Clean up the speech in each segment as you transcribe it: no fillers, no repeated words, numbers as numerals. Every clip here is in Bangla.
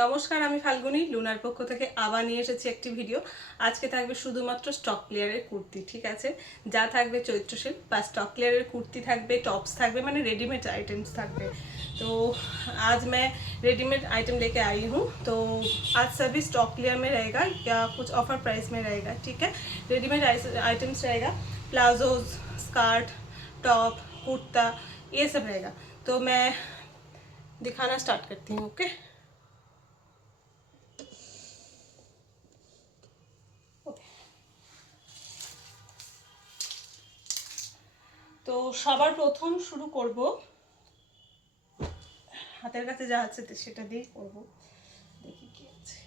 নমস্কার, আমি ফাল্গুনি লুনার পক্ষ থেকে আবার নিয়ে এসেছি একটি ভিডিও। আজকে থাকবে শুধুমাত্র স্টক ক্লিয়ারের কুর্তি, ঠিক আছে? যা থাকবে চৈত্র সেল বা স্টক क्लियर कुर्ती থাকবে, टॉप्स থাকবে, মানে रेडीमेड आइटम्स থাকবে। तो आज मैं रेडीमेड आइटम लेके आई हूँ। तो आज सभी स्टॉक क्लियर में रहेगा या कुछ ऑफर प्राइस में रहेगा, ठीक है? रेडीमेड आइटम्स रहेगा, प्लाजोज, स्कर्ट, टॉप, कुर्ता, ये सब रहेगा। तो मैं दिखाना स्टार्ट करती हूँ। ओके, তো সবার প্রথম শুরু করব হাতের কাছে যা আছে সেটা দিয়েই করব। দেখি কি আছে।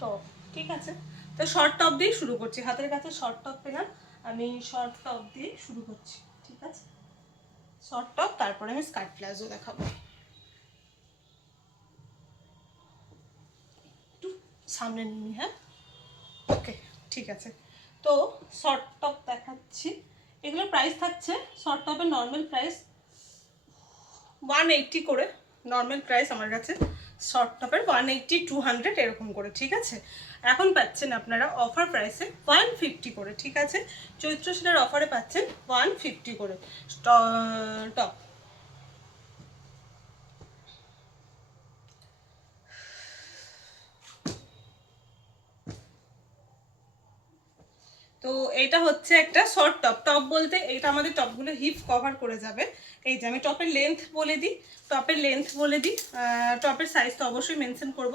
টপ, ঠিক আছে? তো শর্ট টপ দিয়ে শুরু করছি। হাতের কাছে শর্ট টপ পেলাম, আমি শর্ট টপ দিয়ে শুরু করছি, ঠিক আছে? শর্ট টপ, তারপরে আমি স্কার্ট প্লাজো দেখাবো। একটু সামনে নিয়ে, হ্যাঁ, ওকে, ঠিক আছে। তো শর্ট টপ দেখাচ্ছি। এগুলোর প্রাইস থাকছে, শর্ট টপের নর্মাল প্রাইস 180 করে। নর্মাল প্রাইস আমার কাছে শর্ট টপের 180, 200 এরকম করে, ঠিক আছে? এখন পাচ্ছেন আপনারা অফার প্রাইসে 150 করে, ঠিক আছে? চৈত্র সেলের অফারে পাচ্ছেন 150 করে টপ। তো এইটা হচ্ছে একটা শর্ট টপ। টপ বলতে এটা আমাদের টপগুলো হিপ কভার করে যাবে। এই যে আমি টপের লেন্থ বলে দিই, টপের সাইজ তো অবশ্যই মেনশন করব।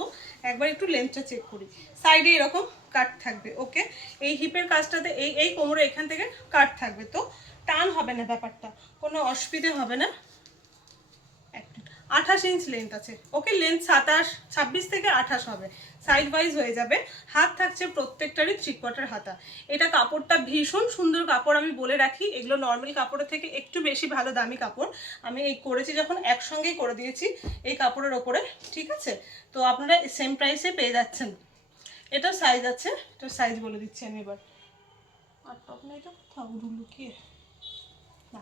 একবার একটু লেন্থটা চেক করি। সাইডে এরকম কাট থাকবে, ওকে? এই হিপের কাজটাতে এই এই কোমরে এখান থেকে কাট থাকবে, তো টান হবে না, ব্যাপারটা কোনো অসুবিধে হবে না। 28 ইঞ্চ লেন্থ আছে, ওকে? লেন্থ 26 থেকে 28 হবে, সাইড ওয়াইজ হয়ে যাবে। হাত থাকছে প্রত্যেকটারই 3/4 হাতা। এটা কাপড়টা ভীষণ সুন্দর কাপড়, আমি বলে রাখি। এগুলো নর্মাল কাপড়ের থেকে একটু বেশি ভালো দামি কাপড়। আমি এই করেছি যখন, একসঙ্গেই করে দিয়েছি এই কাপড়ের ওপরে, ঠিক আছে? তো আপনারা সেম প্রাইসে পেয়ে যাচ্ছেন। এটা সাইজ আছে, এটা সাইজ বলে দিচ্ছি আমি এবার। আর টপ না, এটা কোথাও লুকিয়ে না,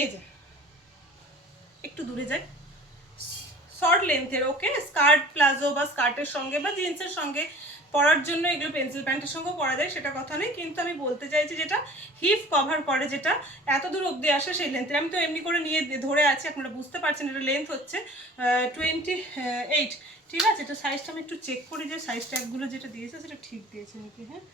এই যে একটু দূরে যাই। শর্ট লেন্থের, ওকে? স্কার্ট প্লাজো বা স্কার্টের সঙ্গে বা জিন্সের সঙ্গে পরার জন্য, এগুলো পেন্সিল প্যান্টের সঙ্গেও পরা যায়, সেটা কথা নেই। কিন্তু আমি বলতে চাইছি যেটা হিপ কভার করে, যেটা এত দূর অবধি আসে, সেই লেন্থের। আমি তো এমনি করে নিয়ে ধরে আছি, আপনারা বুঝতে পারছেন। এটা লেন্থ হচ্ছে 28, ঠিক আছে? এটা সাইজটা আমি একটু চেক করি যে সাইজ ট্যাগগুলো যেটা দিয়েছে সেটা ঠিক দিয়েছে নাকি। হ্যাঁ,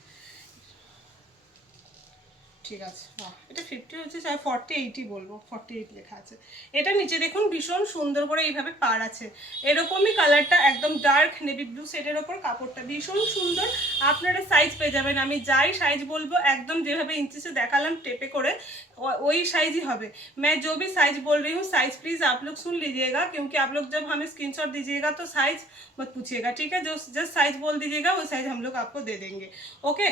ঠিক আছে। এটা 50 হচ্ছে, 40-80 বলবো, 48 লেখা আছে। এটা নিচে দেখুন ভীষণ সুন্দর করে এইভাবে পার আছে। এরকমই কালারটা একদম ডার্ক নেভি ব্লু শেডের ওপর কাপড়টা ভীষণ সুন্দর। আপনারা সাইজ পেয়ে যাবেন, আমি যাই সাইজ বলবো একদম যেভাবে इंची দেখালাম टेपे করে वही साइज ही হবে। मैं जो भी साइज बोल रही हूँ, साइज प्लीज़ आप लोग सुन लीजिएगा, क्योंकि आप लोग जब हमें स्क्रीनशॉट दीजिएगा तो साइज मत पूछिएगा, ठीक है? जो जस्ट साइज बोल दीजिएगा वो साइज हम लोग आपको दे देंगे, ओके?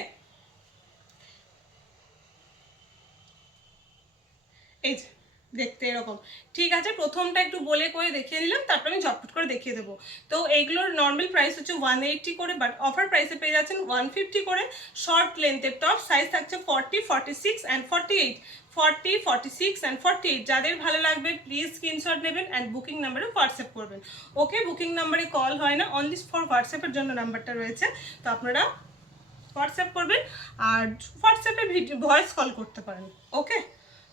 এই যে দেখতে এরকম, ঠিক আছে? প্রথমটা একটু বলে করে দেখিয়ে নিলাম, তারপর আমি ঝটফট করে দেখিয়ে দেবো। তো এইগুলোর নর্মাল প্রাইস হচ্ছে 180 করে, বাট অফার প্রাইসে পেয়ে যাচ্ছেন 150 করে। শর্ট লেন্থের টপ, সাইজ থাকছে 40, 46 অ্যান্ড 48। 40, 46 অ্যান্ড 48। যাদের ভালো লাগবে প্লিজ স্ক্রিনশট নেবেন অ্যান্ড বুকিং নাম্বারে হোয়াটসঅ্যাপ করবেন, ওকে? বুকিং নাম্বারে কল হয় না, অনলি ফর হোয়াটসঅ্যাপের জন্য নাম্বারটা রয়েছে। তো আপনারা হোয়াটসঅ্যাপ করবেন, আর হোয়াটসঅ্যাপে ভিডিও ভয়েস কল করতে পারেন, ওকে?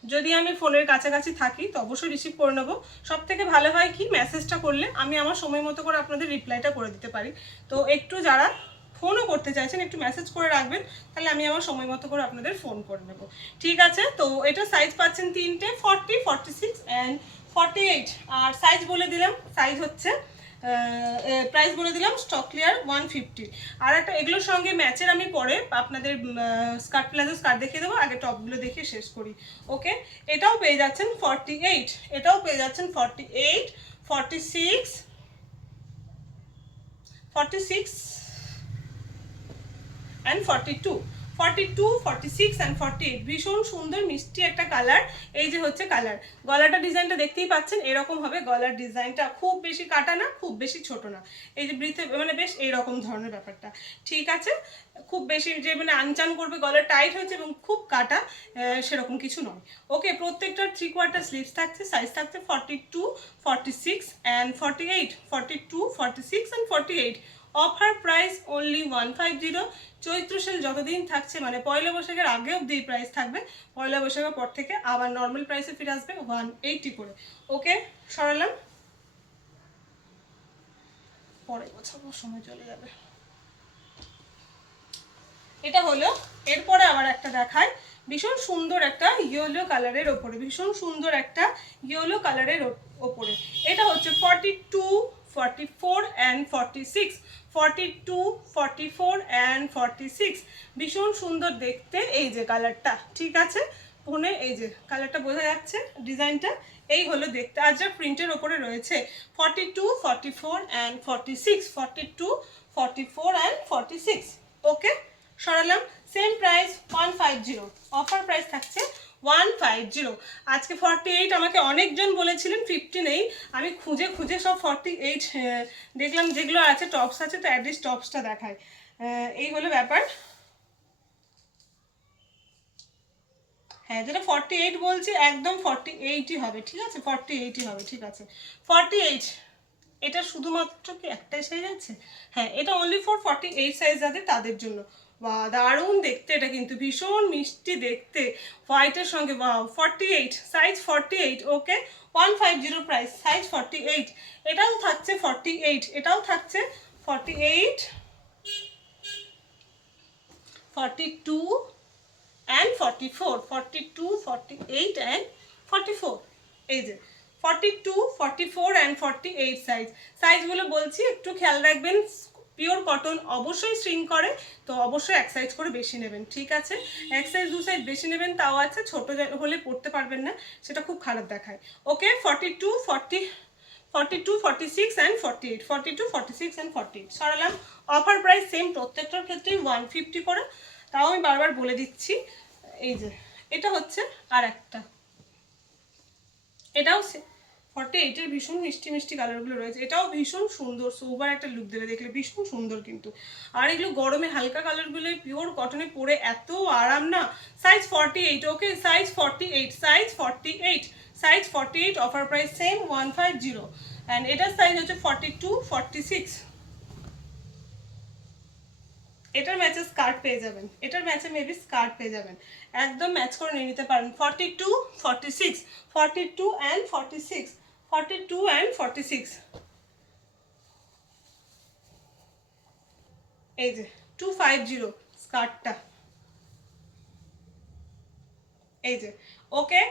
যদি আমি ফোনের কাছাকাছি থাকি তো অবশ্যই রিসিভ করে নেবো। সব থেকে ভালো হয় কি, মেসেজটা করলে আমি আমার সময় মতো করে আপনাদের রিপ্লাইটা করে দিতে পারি। তো একটু যারা ফোনও করতে চাইছেন একটু মেসেজ করে রাখবেন, তাহলে আমি আমার সময় মতো করে আপনাদের ফোন করে নেব, ঠিক আছে? তো এটা সাইজ পাচ্ছেন তিনটে, 40, 46 অ্যান্ড 48। আর সাইজ বলে দিলাম, সাইজ হচ্ছে প্রাইস বলে দিলাম স্টক ক্লিয়ার 150। আর একটা এগুলোর সঙ্গে ম্যাচের আমি পরে আপনাদের স্কার্ট প্লাজো স্কার্ট দেখিয়ে দেবো, আগে টপগুলো দেখিয়ে শেষ করি, ওকে? এটাও পেয়ে যাচ্ছেন 48, এটাও পেয়ে যাচ্ছেন 48, 46, 46 অ্যান্ড 42, 42, 46 অ্যান্ড 48, ভীষণ সুন্দর মিষ্টি একটা কালার। এই যে হচ্ছে কালার, গলাটা ডিজাইনটা দেখতেই পাচ্ছেন, এরকম হবে গলার ডিজাইনটা, খুব বেশি কাটা না, খুব বেশি ছোট না, এই যে ব্রিথে মানে বেশ এইরকম ধরনের ব্যাপারটা, ঠিক আছে। খুব বেশি যে মানে আনচান করবে, গলা টাইট হয়েছে এবং খুব কাটা সেরকম কিছু নয়। ওকে, প্রত্যেকটার 3/4 স্লিভস থাকছে, সাইজ থাকছে 42, 46 and 48, 42, 46 and 48। Offer price only 150। Chaitra sale যতদিন থাকছে, মানে পয়লা বৈশাখের আগে অবধি প্রাইস থাকবে, পয়লা বৈশাখের পর থেকে আবার নর্মাল প্রাইসে ফিরে আসবে 180 করে। ওকে, সরালাম, পরে গোছাবো, সময় চলে যাবে। এটা হলো, এরপরে আবার একটা দেখায়, ভীষণ সুন্দর একটা ইয়েলো কালারের ওপরে, ভীষণ সুন্দর একটা ইয়েলো কালারের ওপরে। এটা হচ্ছে 42, 44 অ্যান্ড 46, 42, 44 অ্যান্ড 46, ভীষণ সুন্দর দেখতে এই যে কালারটা, ঠিক আছে। ফোনে এই যে কালারটা বোঝা যাচ্ছে, ডিজাইনটা এই হলো দেখতে, আর যা প্রিন্টের ওপরে রয়েছে 42, 44 অ্যান্ড 46, 42, 44 অ্যান্ড 46। ওকে, সরালাম, সেম প্রাইস 150, অফার প্রাইস থাকছে 150। আজকে 48, আমাকে অনেকজন বলেছিলেন 50 নেই, আমি খুঁজে খুঁজে সব 48 দেখলাম, যেগুলো আছে টপস আছে, তো অ্যাটলিস্ট টপসটা দেখায়, এই হলো ব্যাপার। হ্যাঁ, যেটা 48 বলছি একদম 48ই হবে, ঠিক আছে, 48ই হবে, ঠিক আছে, 48। এটা শুধুমাত্র কি একটাই সাইজ আছে? হ্যাঁ, এটা অনলি ফর 48 সাইজ আছে তাদের জন্য। বা দারুণ দেখতে, এটা কিন্তু ভীষণ মিষ্টি দেখতে হোয়াইটের সঙ্গে। বা 48 সাইজ, 48। ওকে, 150 প্রাইস, সাইজ 48। এটাও থাকছে 48, এটাও থাকছে 48, 42 অ্যান্ড 44, 42, 48 অ্যান্ড 44। এই যে 42, 44 অ্যান্ড 48 সাইজ, সাইজগুলো বলছি একটু খেয়াল রাখবেন। পিওর কটন, অবশ্যই শ্রিঙ্ক করে, তো অবশ্যই এক সাইজ করে বেশি নেবেন, ঠিক আছে, এক সাইজ দু সাইজ বেশি নেবেন, তাও আছে, ছোট হলে পড়তে পারবেন না, সেটা খুব খারাপ দেখায়। ওকে, 42, 40, 42, 46 অ্যান্ড 48, 42, 46 অ্যান্ড 48 সরালাম। অফার প্রাইস সেম প্রত্যেকটার ক্ষেত্রেই 150 করে, তাও আমি বারবার বলে দিচ্ছি। এই যে এটা হচ্ছে আর একটা, এটাও 48-এর ভীষণ মিষ্টি মিষ্টি কালারগুলো রয়েছে, এটাও ভীষণ সুন্দর, সোবার একটা লুক দেবে দেখলে, ভীষণ সুন্দর কিন্তু। আর এগুলো গরমে হালকা কালারগুলো পিওর কটনে পরে এত আরাম না। Size 48, okay, size 48, size 48, size 48, offer price same 150। And এটার সাইজ হচ্ছে 42, 46। এটার ম্যাচে স্কার্ট পেয়ে যাবেন, এটার ম্যাচে মেবি স্কার্ট পেয়ে যাবেন, একদম ম্যাচ করে নিয়ে নিতে পারেন। 42, 46, 42 অ্যান্ড 46, 42 অ্যান্ড 46। এই যে 250 স্কার্টটা, এই যে। ওকে,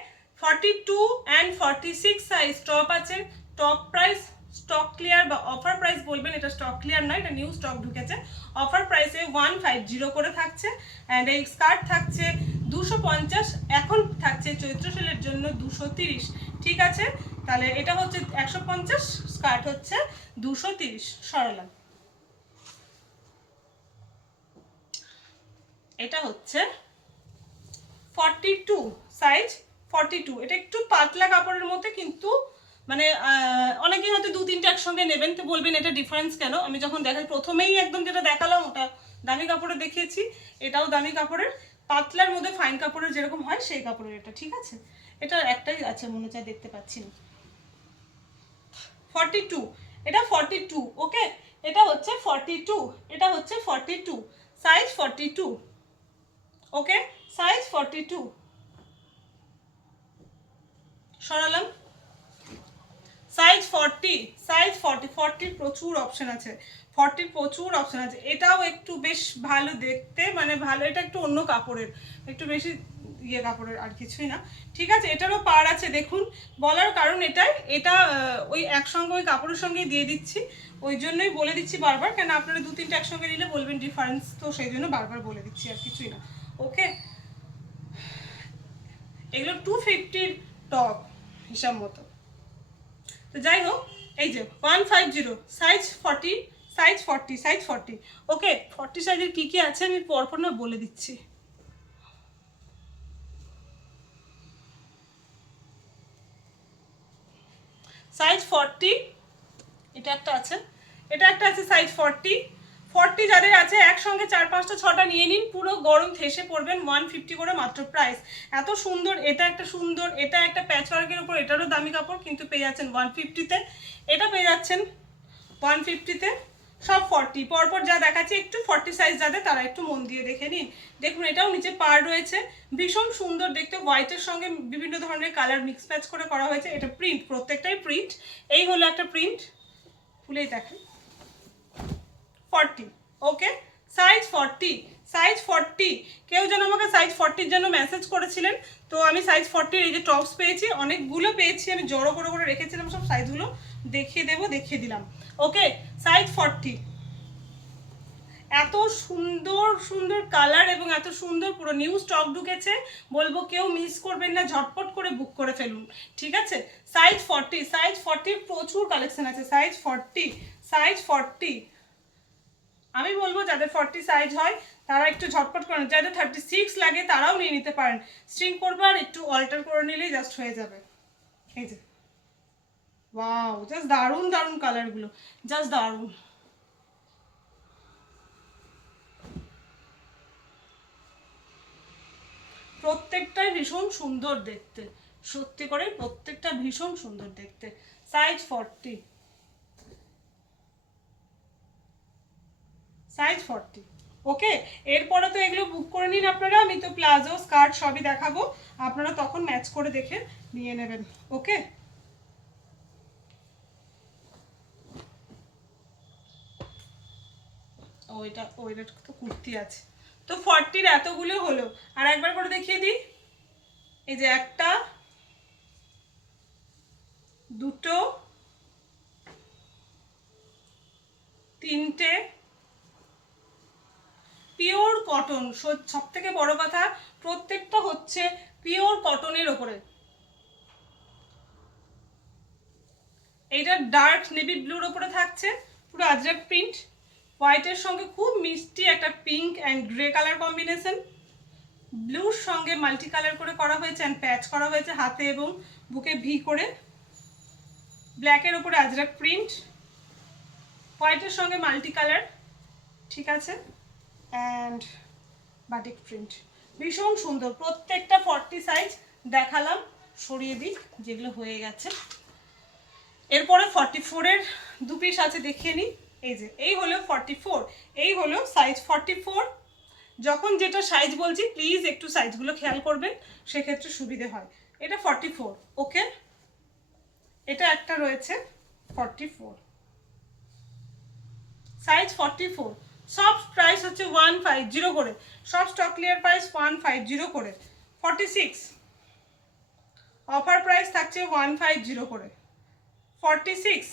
42 অ্যান্ড 46 সাইজ টপ আছে, টপ প্রাইস স্টক ক্লিয়ার বা অফার প্রাইস বলবেন, এটা স্টক ক্লিয়ার নয়, এটা নিউ স্টক ঢুকেছে, অফার প্রাইসে 150 করে থাকছে। অ্যান্ড এই স্কার্ট থাকছে 250, এখন থাকছে চৈত্র সেলের জন্য 230, ঠিক আছে। তাহলে এটা হচ্ছে 150, স্কার্ট হচ্ছে 230, সরালাম। এটা হচ্ছে 42 সাইজ, 42, এটা একটু পাতলা কাপড়ের মধ্যে, কিন্তু মানে অনেকেই হয়তো দু তিনটে একসঙ্গে নেবেন, তো বলবেন এটা ডিফারেন্স কেন। আমি যখন দেখাই, প্রথমেই একদম যেটা দেখালাম ওটা দামি কাপড়ে দেখিয়েছি, এটাও দামি কাপড়ের, পাতলার মধ্যে ফাইন কাপড়ের যেরকম হয় সেই কাপড়ের এটা, ঠিক আছে। এটা একটাই আছে মনে হচ্ছে, দেখতে পাচ্ছি না। 42, এটা 42, ওকে, এটা হচ্ছে 42, এটা হচ্ছে 42, সাইজ 42, ওকে, সাইজ 42, সরালাম। সাইজ 40, সাইজ 40, 40 প্রচুর অপশন আছে, 40 প্রচুর অপশন আছে। এটাও একটু বেশ ভালো দেখতে, মানে ভালো, এটা একটু অন্য কাপড়ের, একটু বেশি ইয়ে কাপড়ের, আর কিছুই না, ঠিক আছে। এটারও পার আছে, দেখুন, বলার কারণ এটাই, এটা ওই একসঙ্গে ওই কাপড়ের সঙ্গেই দিয়ে দিচ্ছি, ওই জন্যই বলে দিচ্ছি বারবার, কেন আপনারা দু তিনটে একসঙ্গে নিলে বলবেন ডিফারেন্স, তো সেই জন্য বারবার বলে দিচ্ছি, আর কিছুই না। ওকে, এগুলো 250 টপ হিসাব মতো। তো যাই হোক, এই যে 150, সাইজ 40, সাইজ 40, সাইজ 40। ওকে, 40 সাইজের কী কী আছে আমি পরপর না বলে দিচ্ছি। সাইজ 40, এটা একটা আছে, এটা একটা আছে সাইজ 40 যাদের আছে একসঙ্গে 4-5টা 6টা নিয়ে নিন, পুরো গরম থেসে পড়বেন। 150 করে মাত্র প্রাইস। এত সুন্দর, এটা একটা সুন্দর, এটা একটা প্যাচওয়ার্কের উপর, এটারও দামি কাপড়, কিন্তু পেয়ে যাচ্ছেন 150-তে। এটা পেয়ে যাচ্ছেন 150-তে। সব 40 পরপর যা দেখাচ্ছি, একটু 40 সাইজ যাদের তারা একটু মন দিয়ে দেখে নিন। দেখুন এটাও নিচে পার রয়েছে, ভীষণ সুন্দর দেখতে, হোয়াইটের সঙ্গে বিভিন্ন ধরনের কালার মিক্স ম্যাচ করে করা হয়েছে। এটা প্রিন্ট, প্রত্যেকটাই প্রিন্ট। এই হলো একটা প্রিন্ট, খুলেই দেখেন 40, ওকে সাইজ 40। কেউ যেন আমাকে সাইজ 40-র জন্য মেসেজ করেছিলেন, তো আমি সাইজ 40-র এই যে টপস পেয়েছি, অনেকগুলো পেয়েছি, আমি জড়ো করে রেখেছিলাম, সব সাইজগুলো দেখিয়ে দিলাম। ওকে সাইজ 40। এত সুন্দর সুন্দর কালার এবং এত সুন্দর পুরো নিউ স্টক ঢুকেছে, বলবো কেউ মিস করবেন না, ঝটপট করে বুক করে ফেলুন, ঠিক আছে। সাইজ 40 প্রচুর কালেকশন আছে। সাইজ 40 আমি বলবো যাদের 40 সাইজ হয় তারা একটু ঝটপট করেন, যাদের 36 লাগে তারাও নিয়ে নিতে পারেন। স্ট্রিং করবে আর একটু অল্টার করে নিলেই জাস্ট হয়ে যাবে। এই যে ওয়াও, জাস্ট দারুণ দারুণ কালারগুলো, জাস্ট দারুণ। প্রত্যেকটাই ভীষণ সুন্দর দেখতে, সত্যি করে প্রত্যেকটা ভীষণ সুন্দর দেখতে। সাইজ 40। ওকে, এরপরে তো এগুলো বুক করে নিন আপনারা, আমি তো প্লাজো স্কার্ট সবই দেখাবো, আপনারা তখন ম্যাচ করে দেখে নিয়ে নেবেন। ওকে, ওইটা তো কুর্তি আছে। তো 40-র এতগুলো হলো, আর একবার করে দেখিয়ে দিই। এই যে একটা, দুটো, তিনটে, পিওর কটন। সব থেকে বড় কথা, প্রত্যেকটা হচ্ছে পিওর কটনের ওপরে। এইটা ডার্ক নেভি ব্লুর ওপরে থাকছে, পুরো আজরাক প্রিন্ট, হোয়াইটের সঙ্গে খুব মিষ্টি একটা pink and grey colour combination, ব্লুর সঙ্গে মাল্টি কালার করে করা হয়েছে অ্যান্ড প্যাচ করা হয়েছে হাতে এবং বুকে ভি করে, ব্ল্যাকের ওপরে আজরাক প্রিন্ট, হোয়াইটের সঙ্গে মাল্টি কালার, ঠিক আছে, অ্যান্ড বাটিক প্রিন্ট। ভীষণ সুন্দর, প্রত্যেকটা 40 সাইজ দেখালাম, সরিয়ে দিই যেগুলো হয়ে গেছে। এরপরে 44-এর দু পিস আছে, দেখিয়ে নিই। এই যে এই হলো 44, এই হলো সাইজ 44। যখন যেটা সাইজ বলছি প্লিজ একটু সাইজগুলো খেয়াল করবেন, সেক্ষেত্রে সুবিধে হয়। এটা 44, ওকে, এটা একটা রয়েছে 44, সাইজ 44। সব প্রাইস হচ্ছে 150 করে, সব স্টক ক্লিয়ার প্রাইস 150 করে। 46 অফার প্রাইস থাকছে 150 করে। 46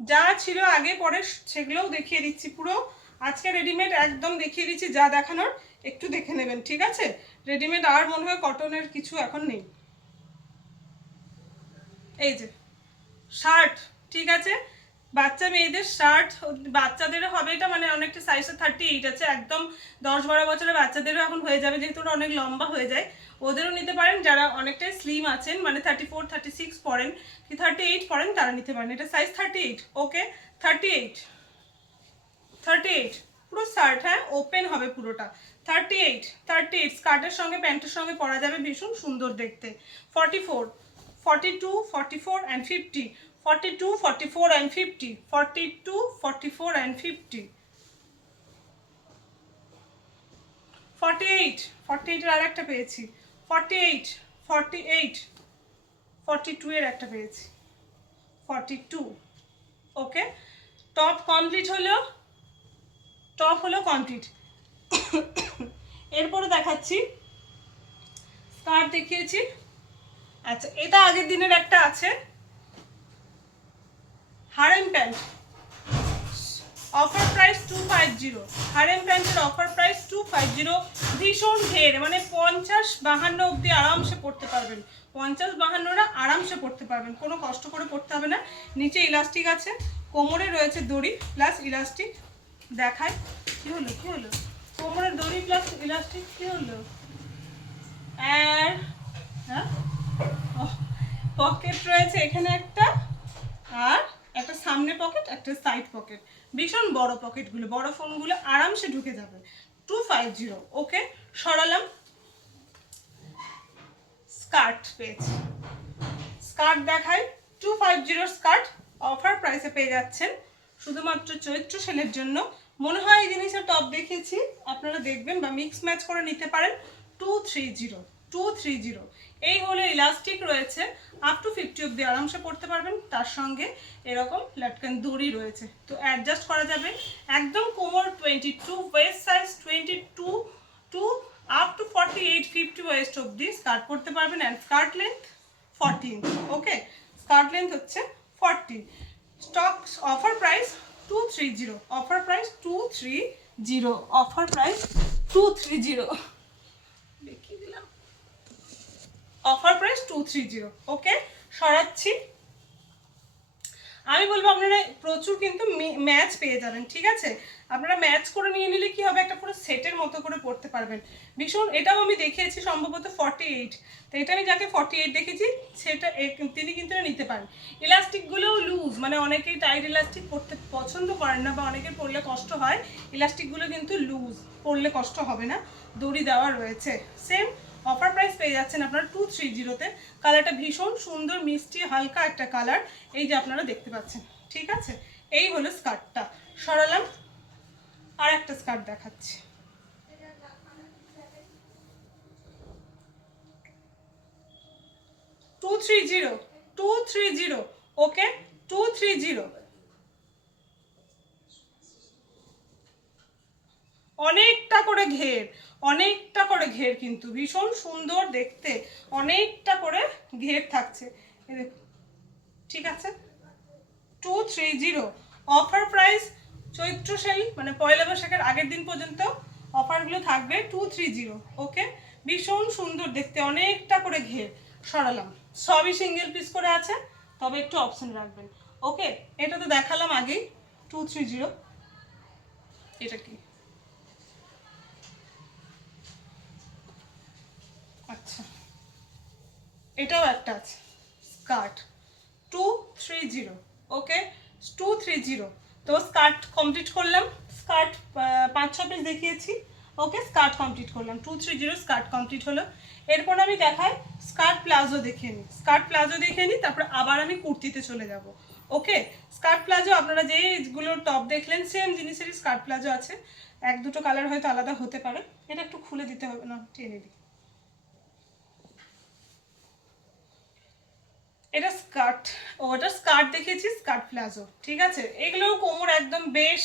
যা ছিল আগে পরে সেগুলোও দেখিয়ে দিচ্ছি, পুরো আজকে রেডিমেড একদম দেখিয়ে দিচ্ছি, যা দেখানোর একটু দেখে নেবেন, ঠিক আছে। রেডিমেড আর মনে হয় কটনের কিছু এখন নেই। এই যে শার্ট, ঠিক আছে, বাচ্চা মেয়েদের শার্ট, বাচ্চাদেরও হবে এটা, মানে অনেকটা সাইজটা 38 আছে, একদম 10-12 বছরের বাচ্চাদেরও এখন হয়ে যাবে, যেহেতু ওরা অনেক লম্বা হয়ে যায়, ওদেরও নিতে পারেন। যারা অনেকটাই স্লিম আছেন, মানে 34-36 পরেন কি 38 পরেন, তারা নিতে পারেন। এটা সাইজ 38, ওকে 38 পুরো শার্ট, হ্যাঁ ওপেন হবে পুরোটা। 38 স্কার্টের সঙ্গে প্যান্টের সঙ্গে পরা যাবে, ভীষণ সুন্দর দেখতে। 44, 42, 44 and 50, 42, 44 and 50, 42, 44 and 50, 48 এর আর একটা পেয়েছি, 48, 42 এর একটা পেয়েছি, 42, ওকে। টপ কমপ্লিট হলো, টপ হলো কমপ্লিট। এরপরে দেখাচ্ছি স্কার্ট, দেখিয়েছি। আচ্ছা, এটা আগের দিনের একটা আছে, harem pant, offer price 250, harem প্যান্টের অফার প্রাইস 250, ভীষণ ঢের, মানে 50-52 অবধি আরামসে পড়তে পারবেন, 50-52রা আরামসে পড়তে পারবেন, কোনো কষ্ট করে পড়তে হবে না। নিচে ইলাস্টিক আছে, কোমরে রয়েছে দড়ি প্লাস ইলাস্টিক, দেখায় কি হলো কোমরের দড়ি প্লাস ইলাস্টিক কি হলো, আর হ্যাঁ পকেট রয়েছে এখানে একটা, আর একটা সামনে পকেট, একটা সাইড পকেট, ভীষণ বড় পকেটগুলো, বড় ফোনগুলো আরামসে ঢুকে যাবে। 250। ওকে, সরালাম। স্কার্ট পেয়েছি, স্কার্ট দেখাই। 250 স্কার্ট অফার প্রাইসে পেয়ে যাচ্ছেন শুধুমাত্র চৈত্র সেলের জন্য। মনে হয় এই জিনিসের টপ দেখিয়েছি, আপনারা দেখবেন বা মিক্স ম্যাচ করে নিতে পারেন। 230। এই হলে ইলাস্টিক রয়েছে, আপ টু 50 অব্দি আরামসে পড়তে পারবেন। তার সঙ্গে এরকম লাটকান দড়ি রয়েছে, তো অ্যাডজাস্ট করা যাবে। একদম কোমর 22, waist size 22 to up to 48-50 waist অব্দি স্কার্ট পরতে পারবেন। And skirt length 14। Okay, skirt length হচ্ছে 40। Stock offer price 230, offer price 230, offer price 230, দেখিয়ে দিলাম। Offer price 230। ওকে, সরাচ্ছি। আমি বলবো আপনারা প্রচুর কিন্তু ম্যাচ পেয়ে যাবেন, ঠিক আছে? আপনারা ম্যাচ করে নিয়ে নিলে কি হবে, একটা পুরো সেটের মতো করে পড়তে পারবেন। ভীষণ, এটাও আমি দেখিয়েছি সম্ভবত 48, তো এটা আমি যাকে 48 দেখেছি সেটা তিনি কিন্তু নিতে পারেন। ইলাস্টিকগুলোও লুজ, মানে অনেকেই টাইট ইলাস্টিক পরতে পছন্দ করেন না বা অনেকের পরলে কষ্ট হয়, ইলাস্টিকগুলো কিন্তু লুজ, পরলে কষ্ট হবে না, দড়ি দেওয়া রয়েছে। সেম অফার প্রাইস পেয়ে যাচ্ছেন আপনারা 230-তে। কালারটা ভীষণ সুন্দর, মিষ্টি হালকা একটা কালার, এই যে আপনারা দেখতে পাচ্ছেন, ঠিক আছে? এই হলো স্কার্টটা, সরালাম। আর একটা স্কার্ট দেখাচ্ছি। Two three zero. ওকে, 230। অনেকটা করে ঘের, অনেকটা করে ঘের, কিন্তু ভীষণ সুন্দর দেখতে, অনেকটা করে ঘের থাকছে, এই দেখুন, ঠিক আছে? 230 অফার প্রাইস। চৈত্র সেল মানে পয়লা বৈশাখের আগের দিন পর্যন্ত অফারগুলো থাকবে। 230। ওকে, ভীষণ সুন্দর দেখতে, অনেকটা করে ঘের। সরালাম, সবই সিঙ্গেল পিস করে আছে, তবে একটু অপশন রাখবেন। ওকে, এটা তো দেখালাম আগেই। 230। এটা কি? আচ্ছা, এটাও একটা আছে স্কার্ট, 230। ওকে, 230। তো স্কার্ট কমপ্লিট করলাম, স্কার্ট 5-6 পিস দেখিয়েছি। ওকে, স্কার্ট কমপ্লিট করলাম, 230 স্কার্ট কমপ্লিট হলো। এরপর আমি দেখাই স্কার্ট প্লাজো দেখে নিই, স্কার্ট প্লাজো দেখে নিই, তারপর আবার আমি কুর্তিতে চলে যাব। ওকে, স্কার্ট প্লাজো আপনারা যেগুলো টপ দেখলেন সেম জিনিসেরই স্কার্ট প্লাজো আছে, 1-2 কালার হয়তো আলাদা হতে পারে। এটা একটু খুলে দিতে হবে না, টেনে দিই। এটা স্কার্ট, ওটা স্কার্ট দেখিয়েছি, স্কার্ট প্লাজো, ঠিক আছে? এগুলো কোমর একদম বেশ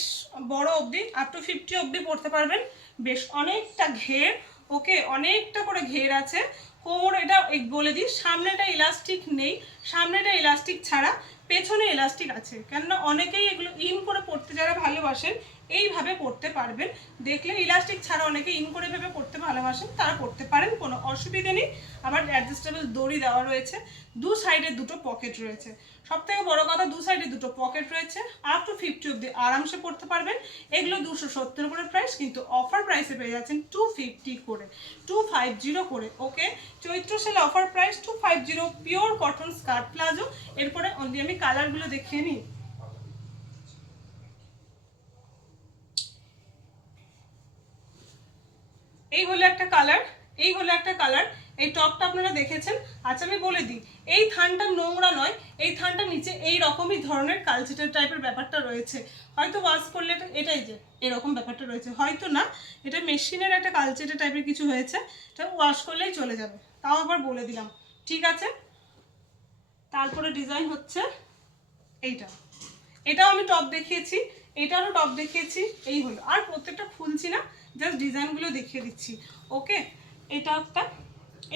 বড় অবধি, আপ টু 50 অবধি পড়তে পারবেন। বেশ অনেকটা ঘের, ওকে, অনেকটা করে ঘের আছে কোমর। এটা বলে দিই, সামনেটা ইলাস্টিক নেই, সামনেটা ইলাস্টিক ছাড়া, পেছনে ইলাস্টিক আছে। কেননা অনেকেই এগুলো ইন করে পড়তে যারা ভালোবাসেন এইভাবে পড়তে পারবেন। দেখলে ইলাস্টিক ছাড়া অনেকে ইন করে ভেবে পড়তে ভালোবাসেন, তারা পড়তে পারেন, কোনো অসুবিধে নেই। আবার অ্যাডজাস্টেবল দড়ি দেওয়া রয়েছে, দু সাইডে দুটো পকেট রয়েছে। সব থেকে বড় কথা, দু সাইডে দুটো পকেট রয়েছে, আপ টু 50 অব্দি আরামসে পড়তে পারবেন। এগুলো 270 করে প্রাইস, কিন্তু অফার প্রাইসে পেয়ে যাচ্ছেন 250 করে, 250 করে। ওকে, চৈত্র সেলে offer price 250, pure cotton skirt palazzo. এরপরে আমি কালারগুলো দেখিয়ে নিই। এই হলো একটা কালার, এই হলো একটা কালার। এই টপটা আপনারা দেখেছেন। আচ্ছা, আমি বলে দিই, এই থানটা নোংরা নয়, এই থানটা নিচে এই রকমই ধরনের কালচিটার টাইপের ব্যাপারটা রয়েছে। হয়তো ওয়াশ করলে এটাই যে এরকম ব্যাপারটা রয়েছে, হয়তো না, এটা মেশিনের একটা কালচিটার টাইপের কিছু হয়েছে, এটা ওয়াশ করলেই চলে যাবে, তাও আবার বলে দিলাম, ঠিক আছে? তারপরে ডিজাইন হচ্ছে এইটা, এটাও আমি টপ দেখিয়েছি, এটারও টপ দেখিয়েছি। এই হলো, আর প্রত্যেকটা খুলছি না, জাস্ট ডিজাইনগুলো দেখিয়ে দিচ্ছি। ওকে, এটা একটা,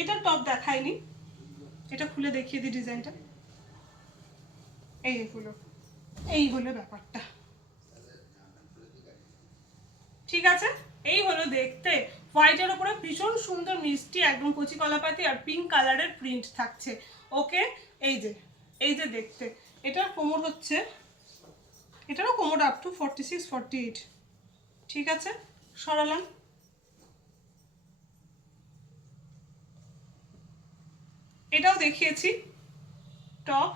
এটার টপ দেখায়নি, এটা খুলে দেখিয়ে দিই ডিজাইনটা। এইগুলো, এই হলো ব্যাপারটা, ঠিক আছে? এই হলো দেখতে, হোয়াইটের উপরে ভীষণ সুন্দর মিষ্টি একদম কচি কলাপাতি আর পিঙ্ক কালারের প্রিন্ট থাকছে। ওকে, এই যে, এই যে দেখতে, এটার কোমর হচ্ছে, এটারও কোমর আপ টু 46-48, ঠিক আছে? সরালাম। এটাও দেখিয়েছি টপ।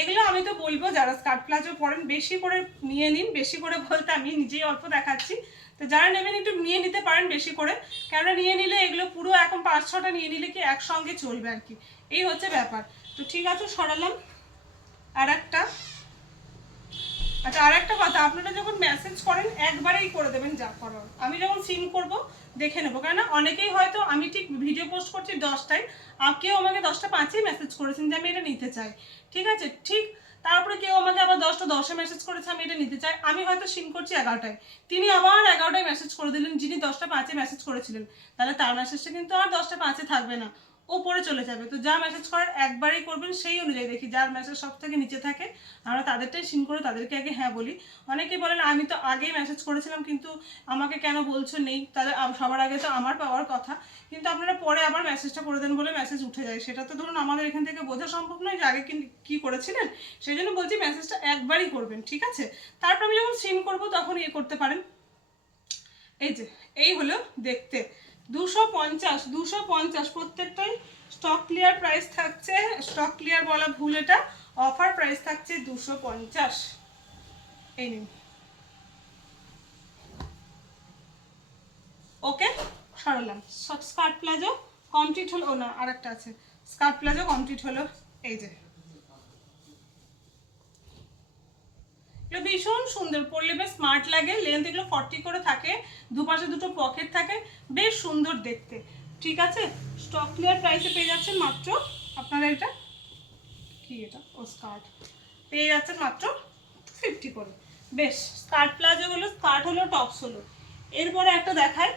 এগুলো আমি তো বলবো যারা স্কার্ট প্লাজো পরেন বেশি করে নিয়ে নিন, বেশি করে বলতে আমি নিজেই অল্প দেখাচ্ছি, তো যারা নেবেন একটু নিয়ে নিতে পারেন বেশি করে, কেননা নিয়ে নিলে এগুলো পুরো এখন 5-6টা নিয়ে নিলে কি একসঙ্গে চলবে আর কি, এই হচ্ছে ব্যাপার। তো ঠিক আছে, সরালাম। আর একটা, আচ্ছা আর একটা কথা, আপনারা যখন মেসেজ করেন একবারেই করে দেবেন যা করার, আমি যখন সিন করব দেখে নেবো, কেননা অনেকেই হয়তো আমি ঠিক ভিডিও পোস্ট করছি 10টায়, কেউ আমাকে 10টা 5-এ মেসেজ করেছেন যে আমি এটা নিতে চাই, ঠিক আছে, ঠিক তারপরে কেউ আমাকে আবার 10টা 10-এ মেসেজ করেছে আমি এটা নিতে চাই, আমি হয়তো সিন করছি 11টায়, তিনি আবার 11টায় মেসেজ করে দিলেন যিনি 10টা 5-এ মেসেজ করেছিলেন, তাহলে তার মেসেজটা কিন্তু আর 10টা 5-এ থাকবে না, ওপরে চলে যাবে। তো যা মেসেজ করার একবারই করবেন, সেই অনুযায়ী দেখি যার মেসেজ সব থেকে নিচে থাকে আমরা তাদেরটাই সিন করে তাদেরকে আগে হ্যাঁ বলি। অনেকেই বলেন আমি তো আগেই মেসেজ করেছিলাম কিন্তু আমাকে কেন বলছো নেই, তাহলে সবার আগে তো আমার পাওয়ার কথা, কিন্তু আপনারা পরে আবার মেসেজটা করে দেন বলে মেসেজ উঠে যায়, সেটা তো ধরুন আমাদের এখান থেকে বোঝা সম্ভব নয় যে আগে কি করেছিলেন, সেই জন্য বলছি মেসেজটা একবারই করবেন, ঠিক আছে। তারপর আমি যখন সিন করবো তখন ইয়ে করতে পারেন। এই যে এই হলো দেখতে 250 প্রত্যেকটাই স্টক ক্লিয়ার প্রাইস থাকছে, স্টক ক্লিয়ার বলা ভুল, এটা অফার প্রাইস থাকছে 250। এই নিন, ওকে সরালাম। সব স্কার্ট প্লাজো কমপ্লিট হলো, ও না আরেকটা আছে, স্কার্ট প্লাজো কমপ্লিট হলো। এই যে এগুলো ভীষণ সুন্দর, পরলে বেশ স্মার্ট লাগে, লেন্থ এগুলো 40 করে থাকে, দুপাশে দুটো পকেট থাকে, বেশ সুন্দর দেখতে, ঠিক আছে। স্টক ক্লিয়ার প্রাইসে পেয়ে যাচ্ছেন মাত্র আপনারা, এটা কি এটা ও স্কার্ট পেয়ে যাচ্ছেন মাত্র 250 করে। বেশ, স্কার্ট প্লাজো হলো, স্কার্ট হলো, টপস হলো। এরপরে একটা দেখায়,